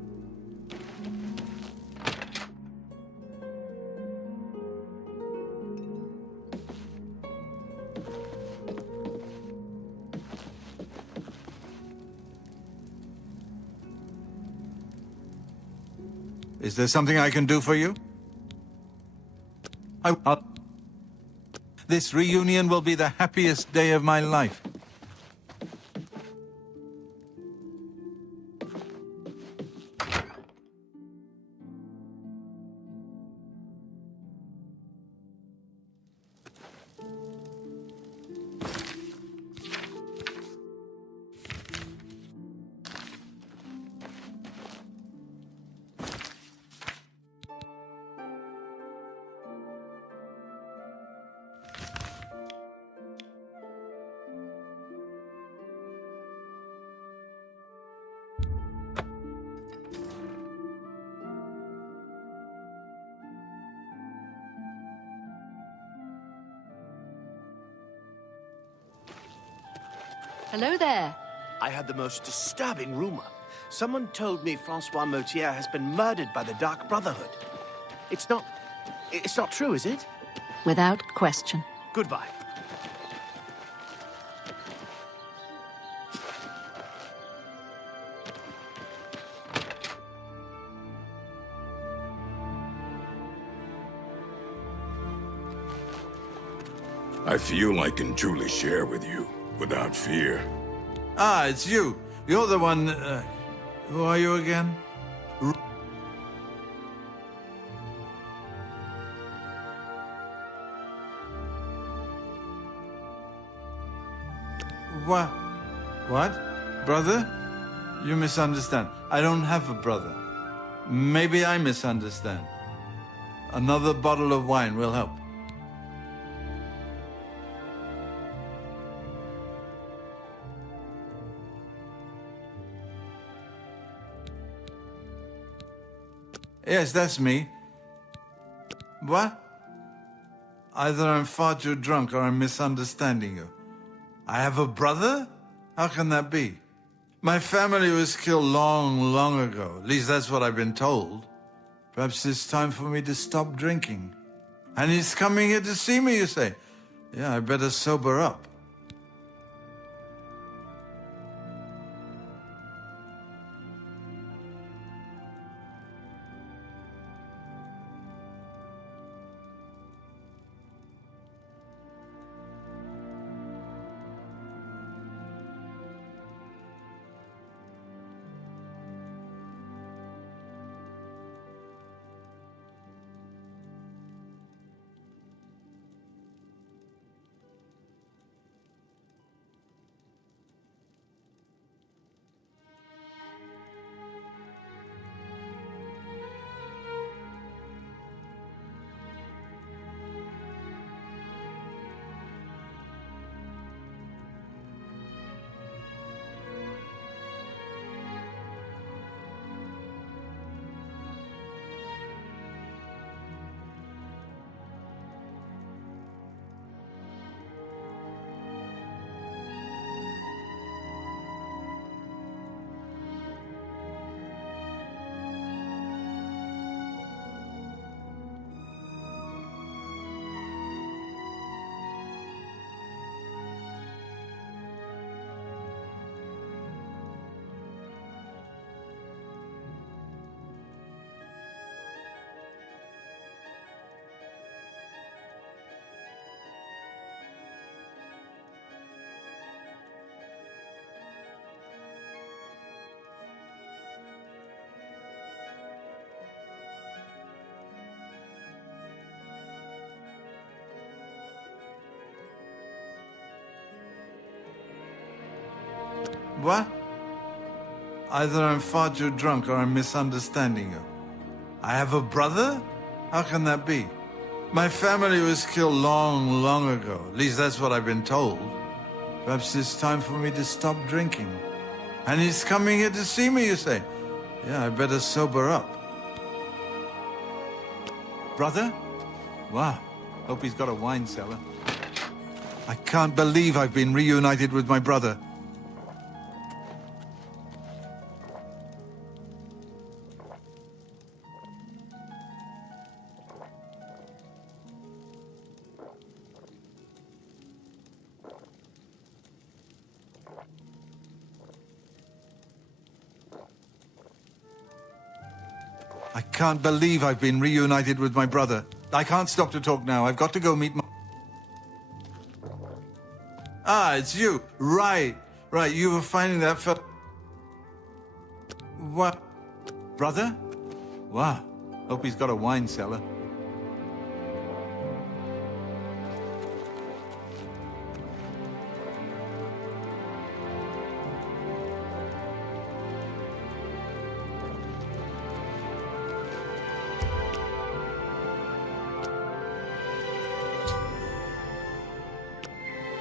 Is there something I can do for you? This reunion will be the happiest day of my life. Hello there. I had the most disturbing rumor. Someone told me Francois Motier has been murdered by the Dark Brotherhood. It's not true, is it? Without question. Goodbye. I feel I can truly share with you, without fear. Ah, it's you. You're the one... who are you again? What? What? Brother? You misunderstand. I don't have a brother. Maybe I misunderstand. Another bottle of wine will help. Yes, that's me. What? Either I'm far too drunk or I'm misunderstanding you. I have a brother? How can that be? My family was killed long, long ago. At least that's what I've been told. Perhaps it's time for me to stop drinking. And he's coming here to see me, you say? Yeah, I better sober up. What? Either I'm far too drunk or I'm misunderstanding you. I have a brother? How can that be? My family was killed long, long ago. At least that's what I've been told. Perhaps it's time for me to stop drinking. And he's coming here to see me, you say? Yeah, I better sober up. Brother? Wow. Hope he's got a wine cellar. I can't believe I've been reunited with my brother. I can't believe I've been reunited with my brother. I can't stop to talk now. I've got to go meet my... Ah, it's you. Right. Right, you were finding that for... What? Brother? Wow. Hope he's got a wine cellar.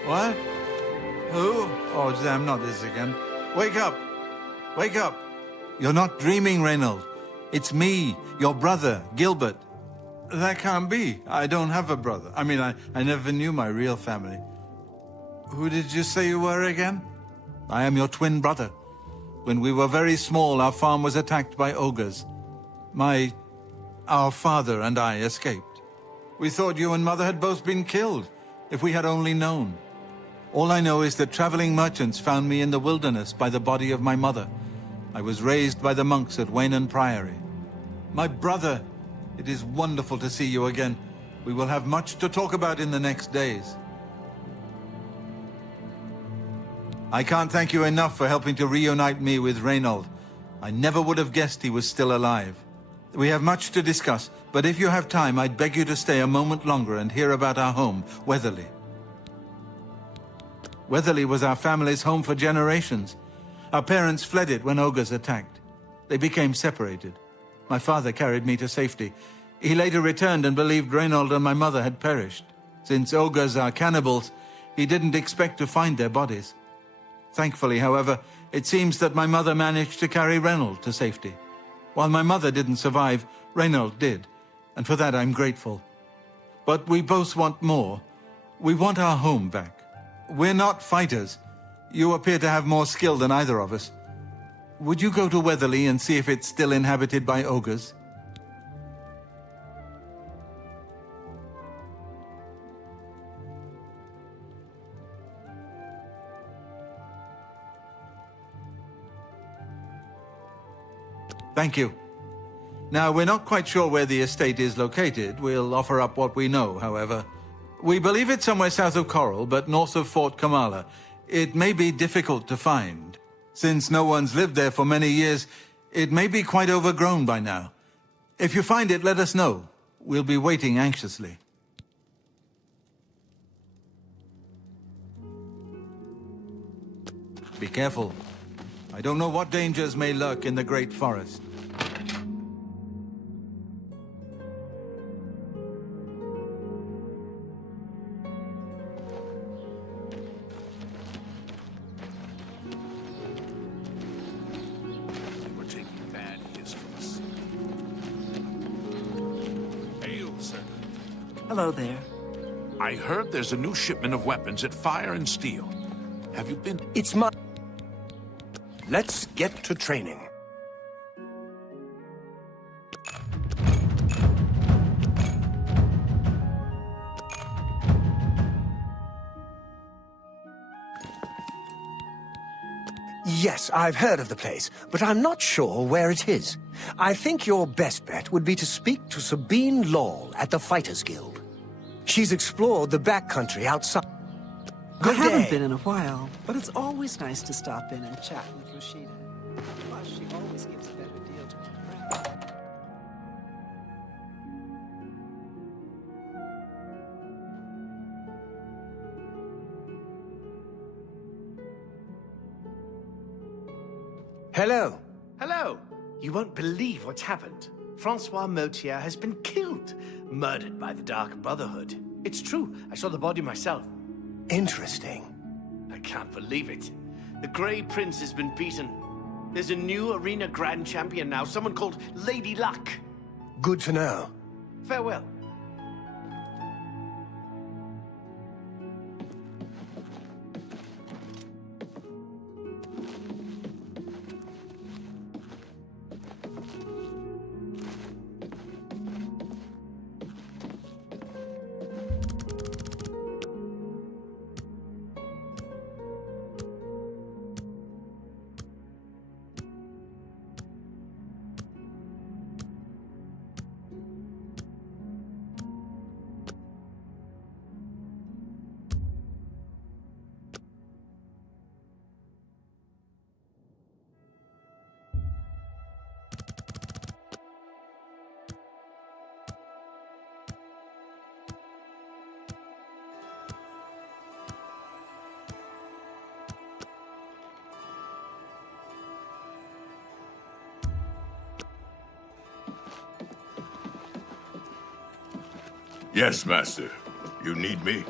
What? Who? Oh, damn, not this again. Wake up! Wake up! You're not dreaming, Reynold. It's me, your brother, Gilbert. That can't be. I don't have a brother. I mean, I never knew my real family. Who did you say you were again? I am your twin brother. When we were very small, our farm was attacked by ogres. Our father and I escaped. We thought you and Mother had both been killed, if we had only known. All I know is that traveling merchants found me in the wilderness by the body of my mother. I was raised by the monks at Waynon Priory. My brother, it is wonderful to see you again. We will have much to talk about in the next days. I can't thank you enough for helping to reunite me with Reynold. I never would have guessed he was still alive. We have much to discuss, but if you have time, I'd beg you to stay a moment longer and hear about our home, Weatherly. Weatherly was our family's home for generations. Our parents fled it when ogres attacked. They became separated. My father carried me to safety. He later returned and believed Reynold and my mother had perished. Since ogres are cannibals, he didn't expect to find their bodies. Thankfully, however, it seems that my mother managed to carry Reynold to safety. While my mother didn't survive, Reynold did, and for that I'm grateful. But we both want more. We want our home back. We're not fighters. You appear to have more skill than either of us. Would you go to Weatherly and see if it's still inhabited by ogres? Thank you. Now, we're not quite sure where the estate is located. We'll offer up what we know, however. We believe it's somewhere south of Coral, but north of Fort Kamala. It may be difficult to find. Since no one's lived there for many years, it may be quite overgrown by now. If you find it, let us know. We'll be waiting anxiously. Be careful. I don't know what dangers may lurk in the Great Forest. They were taking bad hits from us. Hail, sir. Hello there. I heard there's a new shipment of weapons at Fire and Steel. Have you been? It's my... Let's get to training. Yes, I've heard of the place, but I'm not sure where it is. I think your best bet would be to speak to Sabine Law at the Fighters Guild. She's explored the backcountry outside. I haven't been in a while, but it's always nice to stop in and chat with Rashida. Plus, she always gives a better deal to her friends. Hello. Hello. You won't believe what's happened. Francois Motier has been killed, murdered by the Dark Brotherhood. It's true. I saw the body myself. Interesting. I can't believe it. The Grey Prince has been beaten. There's a new arena grand champion now, someone called Lady Luck. Good to know. Farewell. Yes, Master. You need me?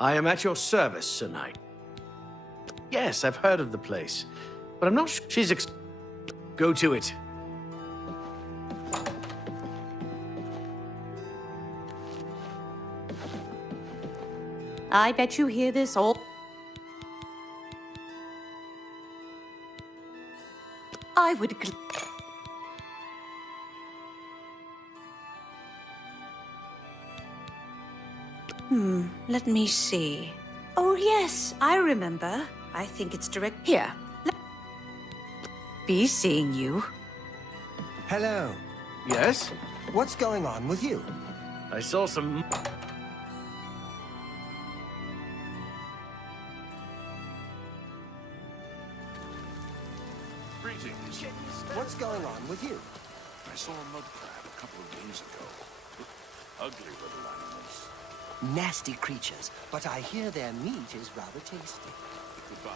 I am at your service, Sir Knight. Yes, I've heard of the place, but I'm not sure she's Go to it. I bet you hear this all. I would. Let me see. Oh, yes, I remember. I think it's direct here. Be seeing you. Hello. Yes? What's going on with you? I saw some... Greetings. What's going on with you? I saw a mud crab a couple of days ago. Ugly little animals. Nasty creatures, but I hear their meat is rather tasty. Goodbye.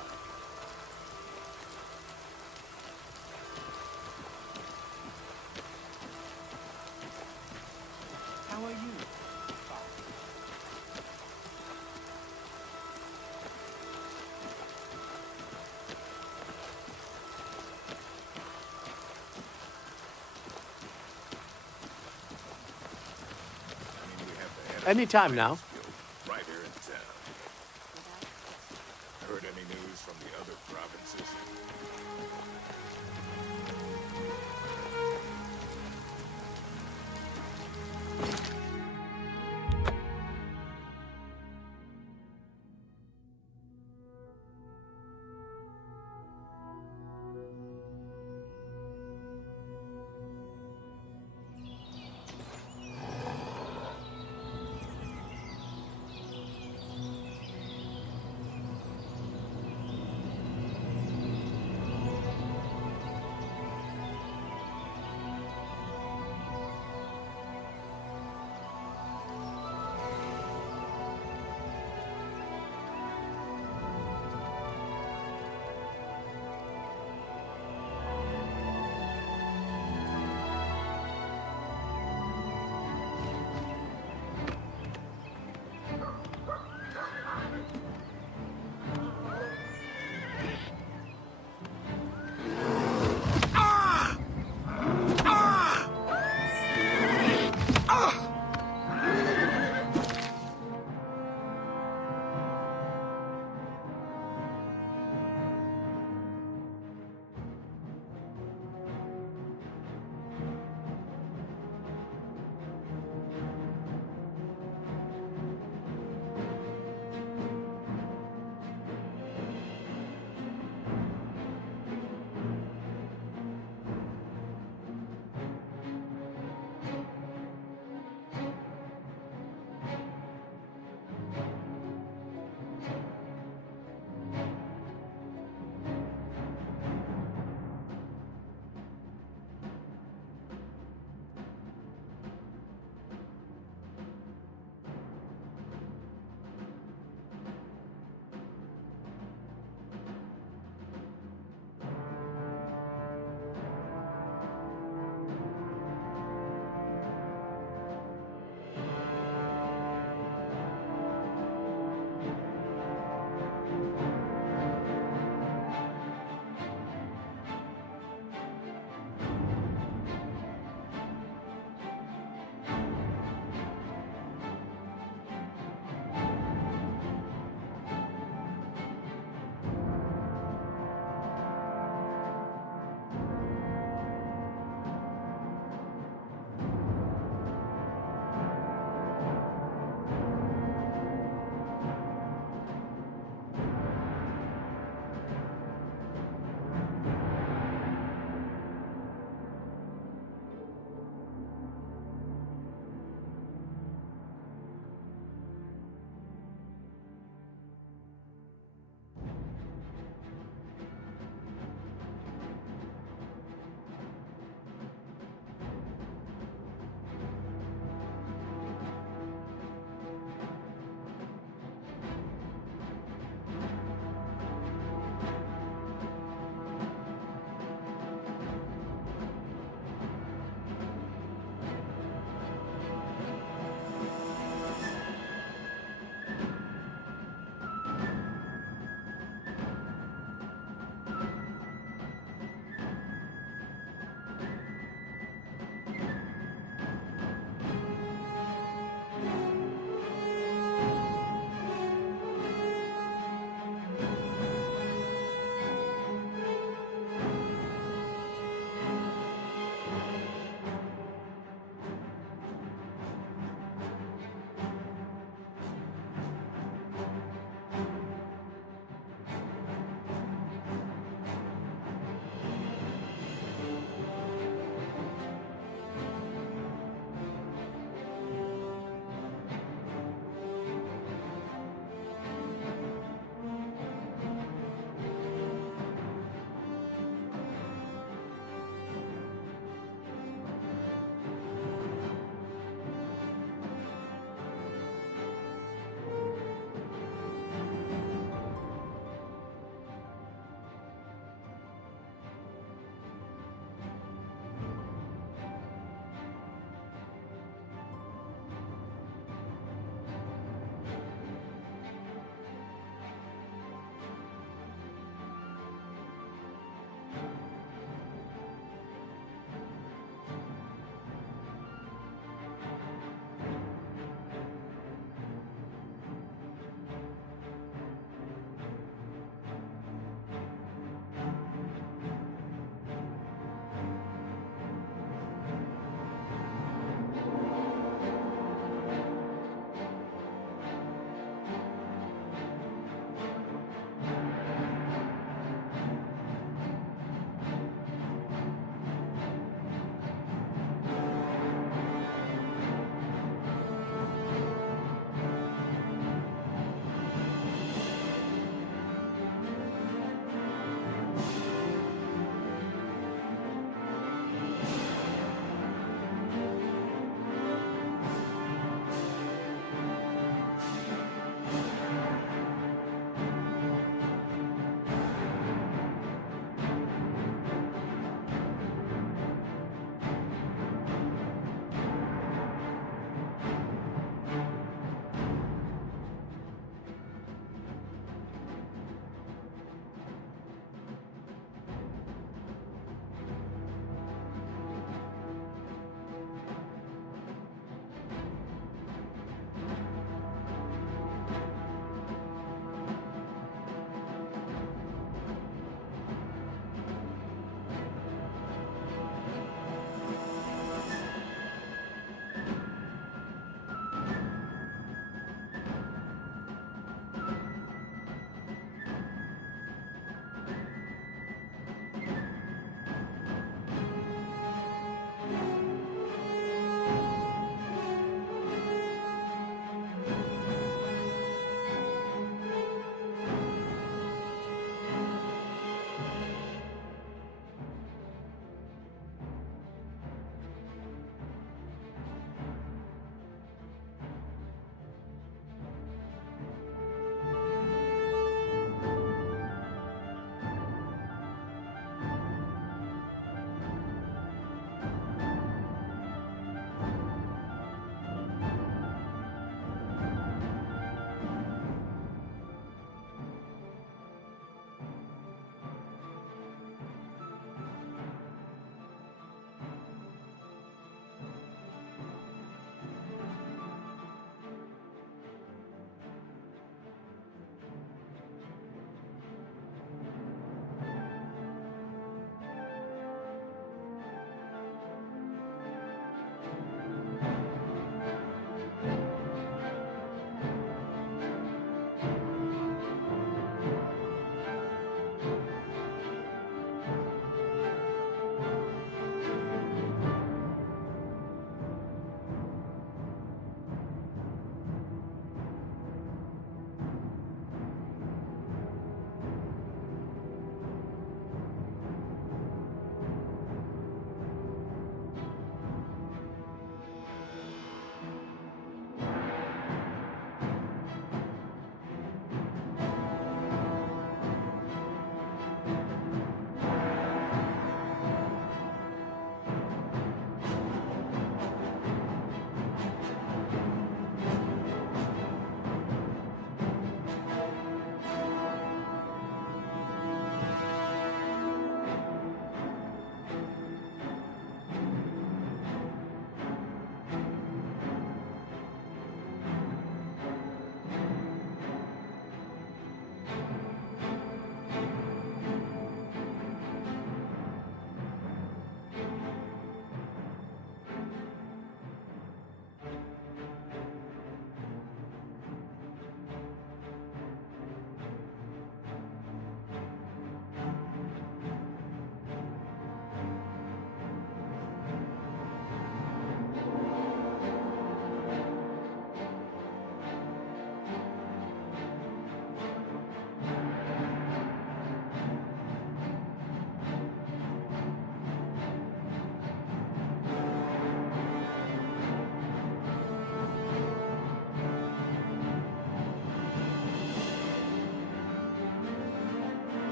How are you? Any time now. Right here in town. Heard any news from the other provinces?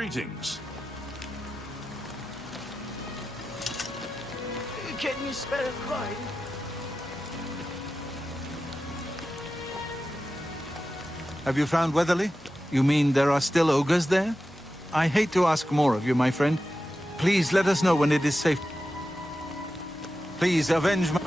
Greetings. Can you spare a coin? Have you found Weatherly? You mean there are still ogres there? I hate to ask more of you, my friend. Please let us know when it is safe. Please avenge my...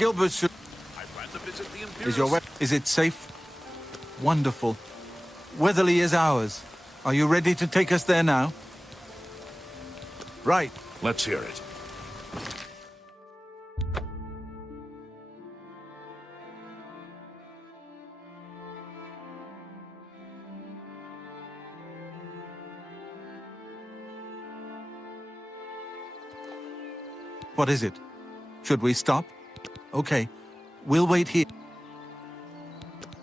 Gilbert should... I plan to visit the Imperial Is your Is it safe? Wonderful. Weatherly is ours. Are you ready to take us there now? Right. Let's hear it. What is it? Should we stop? Okay. We'll wait here.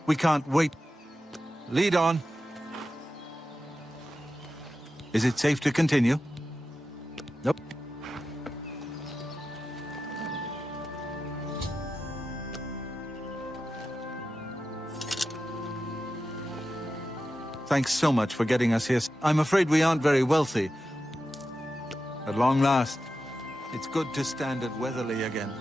We can't wait. Lead on. Is it safe to continue? Nope. Thanks so much for getting us here. I'm afraid we aren't very wealthy. At long last, it's good to stand at Weatherly again.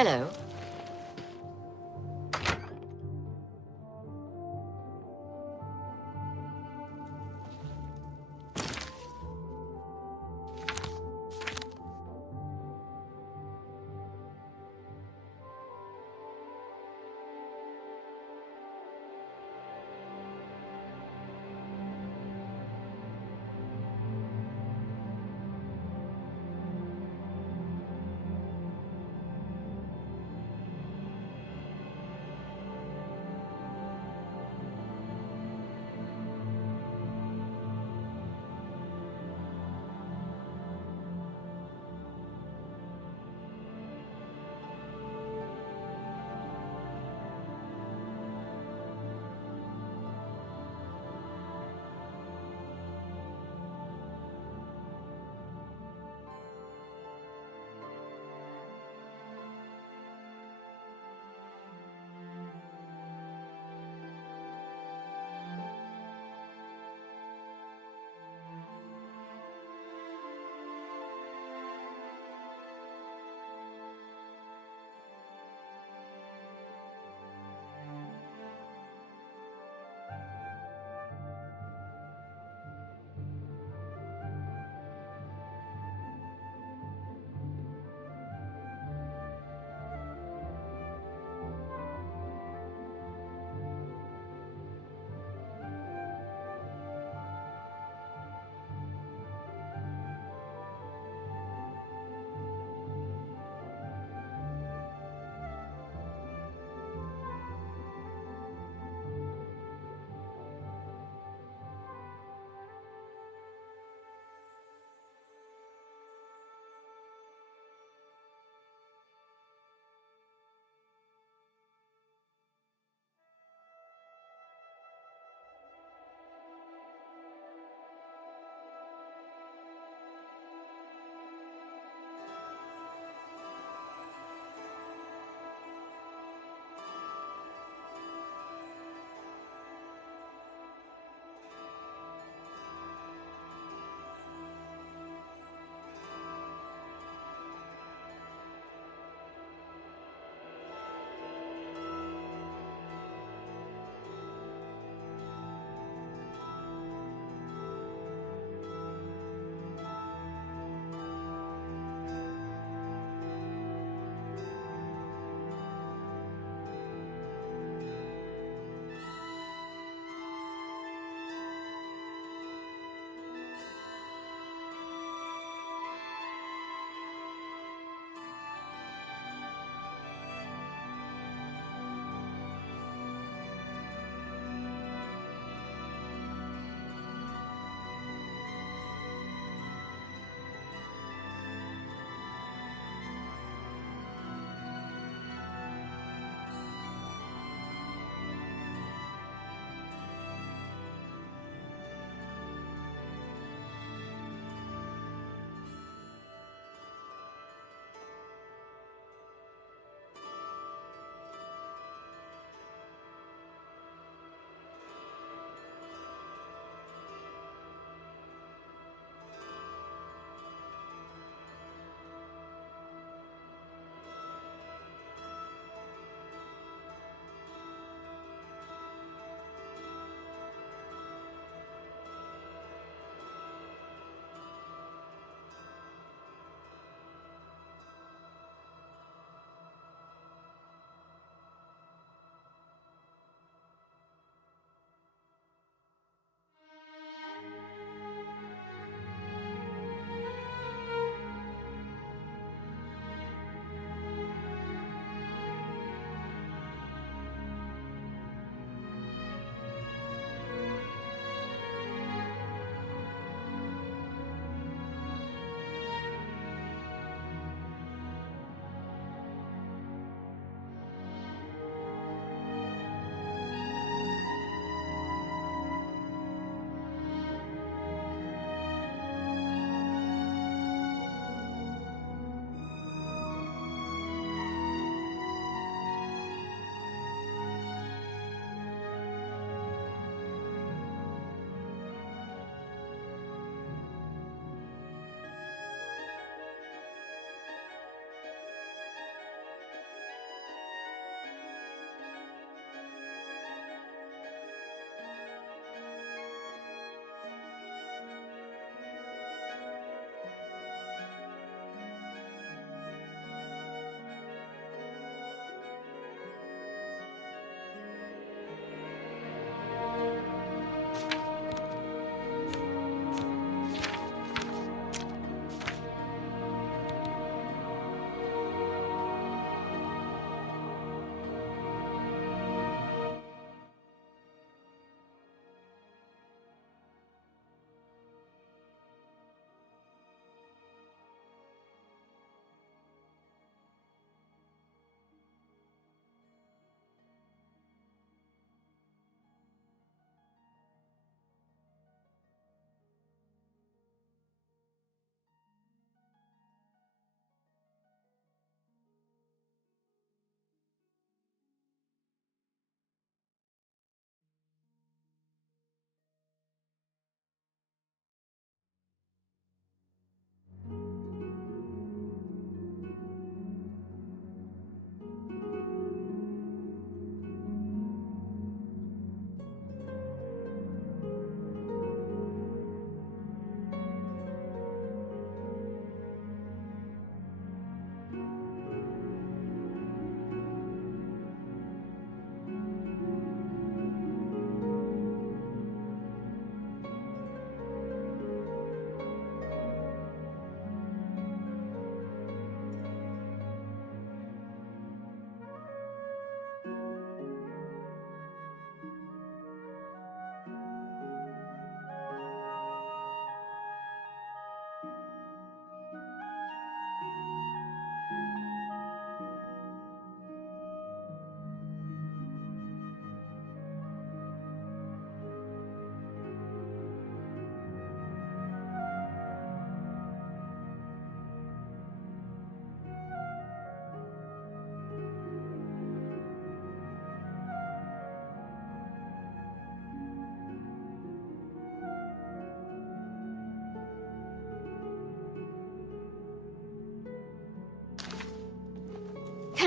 Hello.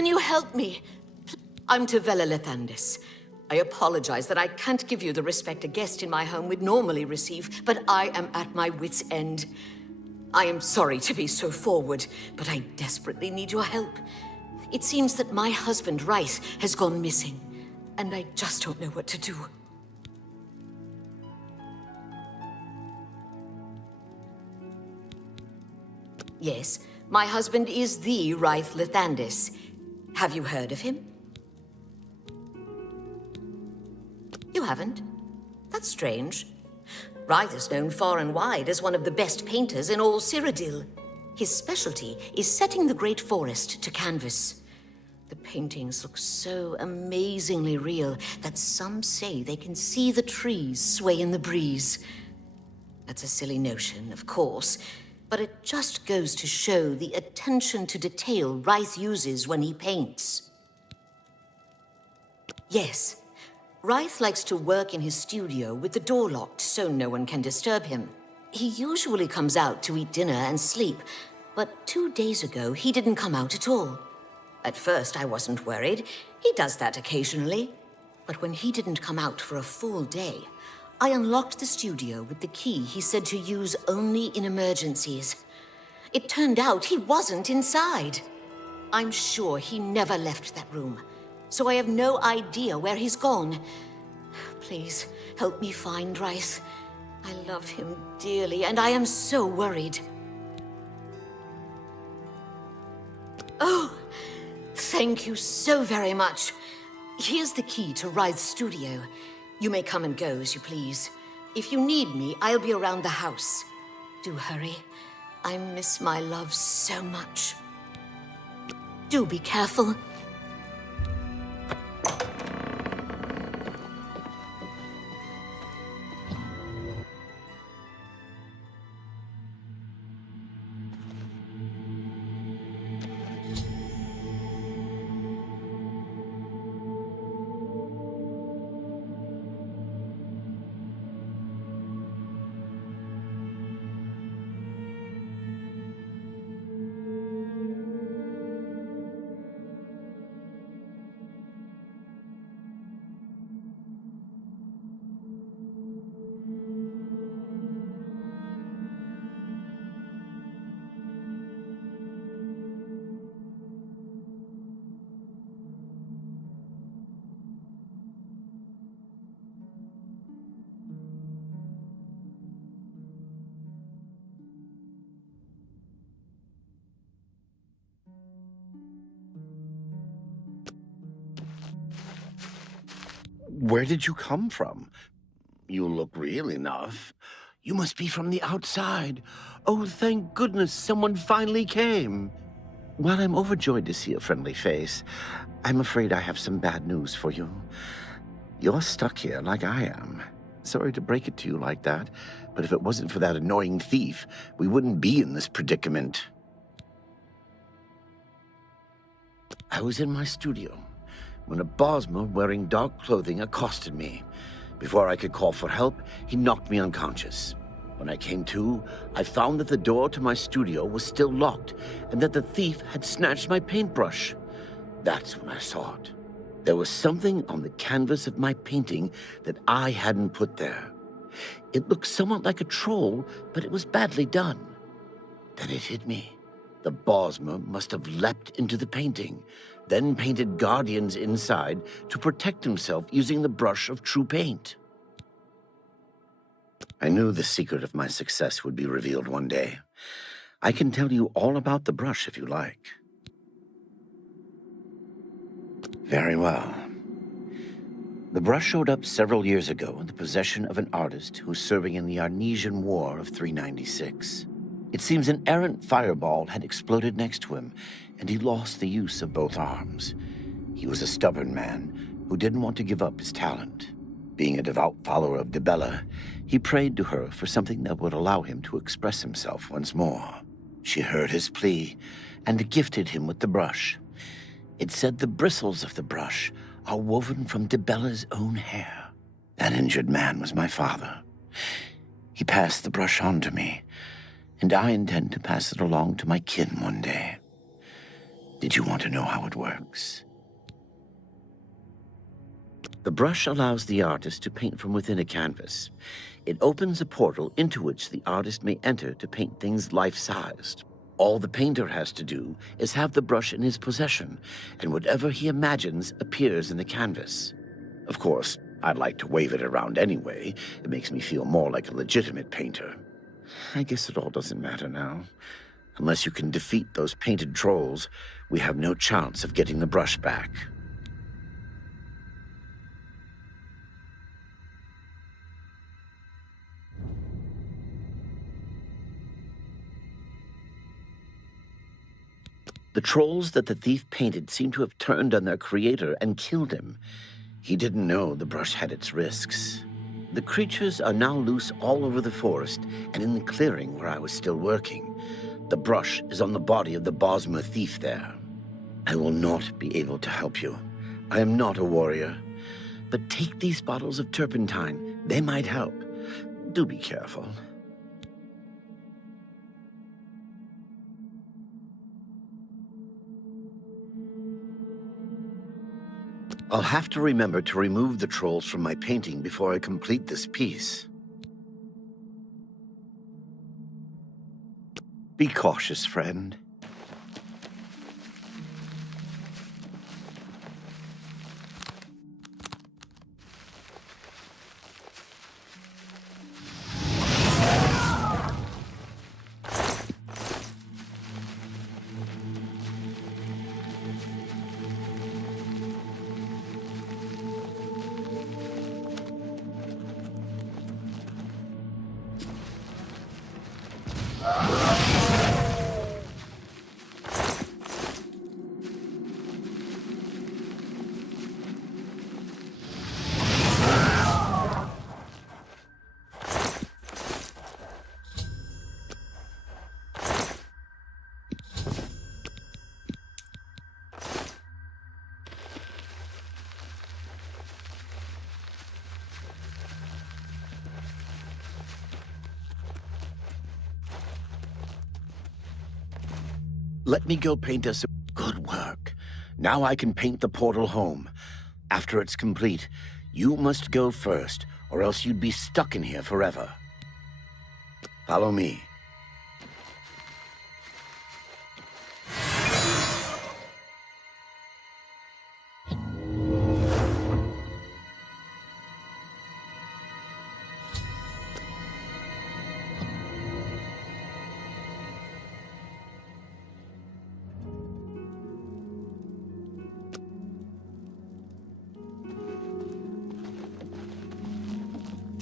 can you help me? I'm Tavella Lethandis. I apologize that I can't give you the respect a guest in my home would normally receive, but I am at my wit's end. I am sorry to be so forward, but I desperately need your help. It seems that my husband, Rice, has gone missing, and I just don't know what to do. Yes, my husband is the Rice Lethandis. Have you heard of him? You haven't? That's strange. Ryth is known far and wide as one of the best painters in all Cyrodiil. His specialty is setting the Great Forest to canvas. The paintings look so amazingly real that some say they can see the trees sway in the breeze. That's a silly notion, of course, but it just goes to show the attention to detail Ryth uses when he paints. Yes. Ryth likes to work in his studio with the door locked so no one can disturb him. He usually comes out to eat dinner and sleep, but 2 days ago he didn't come out at all. At first I wasn't worried. He does that occasionally. But when he didn't come out for a full day, I unlocked the studio with the key he said to use only in emergencies. It turned out he wasn't inside. I'm sure he never left that room. So I have no idea where he's gone. Please, help me find Ryth. I love him dearly, and I am so worried. Oh, thank you so very much. Here's the key to Ryth's studio. You may come and go as you please. If you need me, I'll be around the house. Do hurry. I miss my love so much. Do be careful. Where did you come from? You look real enough. You must be from the outside. Oh, thank goodness someone finally came. While I'm overjoyed to see a friendly face, I'm afraid I have some bad news for you. You're stuck here like I am. Sorry to break it to you like that, but if it wasn't for that annoying thief, we wouldn't be in this predicament. I was in my studio when a Bosmer wearing dark clothing accosted me. Before I could call for help, he knocked me unconscious. When I came to, I found that the door to my studio was still locked and that the thief had snatched my paintbrush. That's when I saw it. There was something on the canvas of my painting that I hadn't put there. It looked somewhat like a troll, but it was badly done. Then it hit me. The Bosmer must have leapt into the painting, then painted guardians inside to protect himself using the brush of true paint. I knew the secret of my success would be revealed one day. I can tell you all about the brush if you like. Very well. The brush showed up several years ago in the possession of an artist who was serving in the Arnesian War of 396. It seems an errant fireball had exploded next to him, and he lost the use of both arms. He was a stubborn man who didn't want to give up his talent. Being a devout follower of Dibella, he prayed to her for something that would allow him to express himself once more. She heard his plea and gifted him with the brush. It said the bristles of the brush are woven from Dibella's own hair. That injured man was my father. He passed the brush on to me, and I intend to pass it along to my kin one day. Did you want to know how it works? The brush allows the artist to paint from within a canvas. It opens a portal into which the artist may enter to paint things life-sized. All the painter has to do is have the brush in his possession, and whatever he imagines appears in the canvas. Of course, I'd like to wave it around anyway. It makes me feel more like a legitimate painter. I guess it all doesn't matter now. Unless you can defeat those painted trolls, we have no chance of getting the brush back. The trolls that the thief painted seem to have turned on their creator and killed him. He didn't know the brush had its risks. The creatures are now loose all over the forest and in the clearing where I was still working. The brush is on the body of the Bosmer thief there. I will not be able to help you. I am not a warrior. But take these bottles of turpentine. They might help. Do be careful. I'll have to remember to remove the trolls from my painting before I complete this piece. Be cautious, friend. Let me go paint us. Good work. Now I can paint the portal home. After it's complete, you must go first, or else you'd be stuck in here forever. Follow me.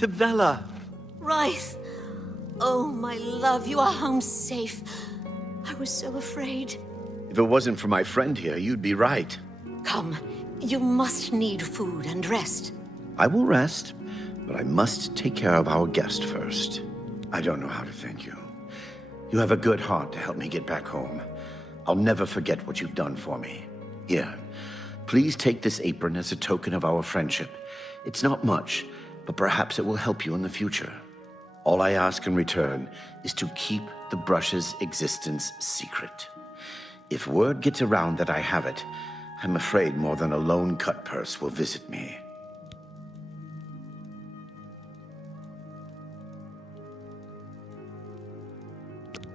Tavella! Rice! Oh, my love, you are home safe. I was so afraid. If it wasn't for my friend here, you'd be right. Come, you must need food and rest. I will rest, but I must take care of our guest first. I don't know how to thank you. You have a good heart to help me get back home. I'll never forget what you've done for me. Here, please take this apron as a token of our friendship. It's not much, but perhaps it will help you in the future. All I ask in return is to keep the brush's existence secret. If word gets around that I have it, I'm afraid more than a lone cut purse will visit me.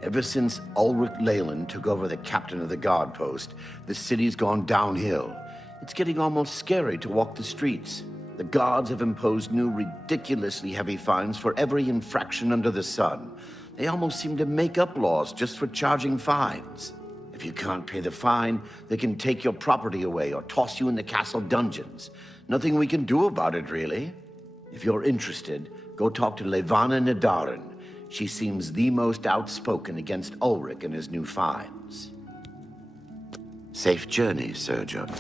Ever since Ulrich Leyland took over the captain of the guard post, the city's gone downhill. It's getting almost scary to walk the streets. The guards have imposed new, ridiculously heavy fines for every infraction under the sun. They almost seem to make up laws just for charging fines. If you can't pay the fine, they can take your property away or toss you in the castle dungeons. Nothing we can do about it, really. If you're interested, go talk to Levana Nadarin. She seems the most outspoken against Ulrich and his new fines. Safe journey, Sergio.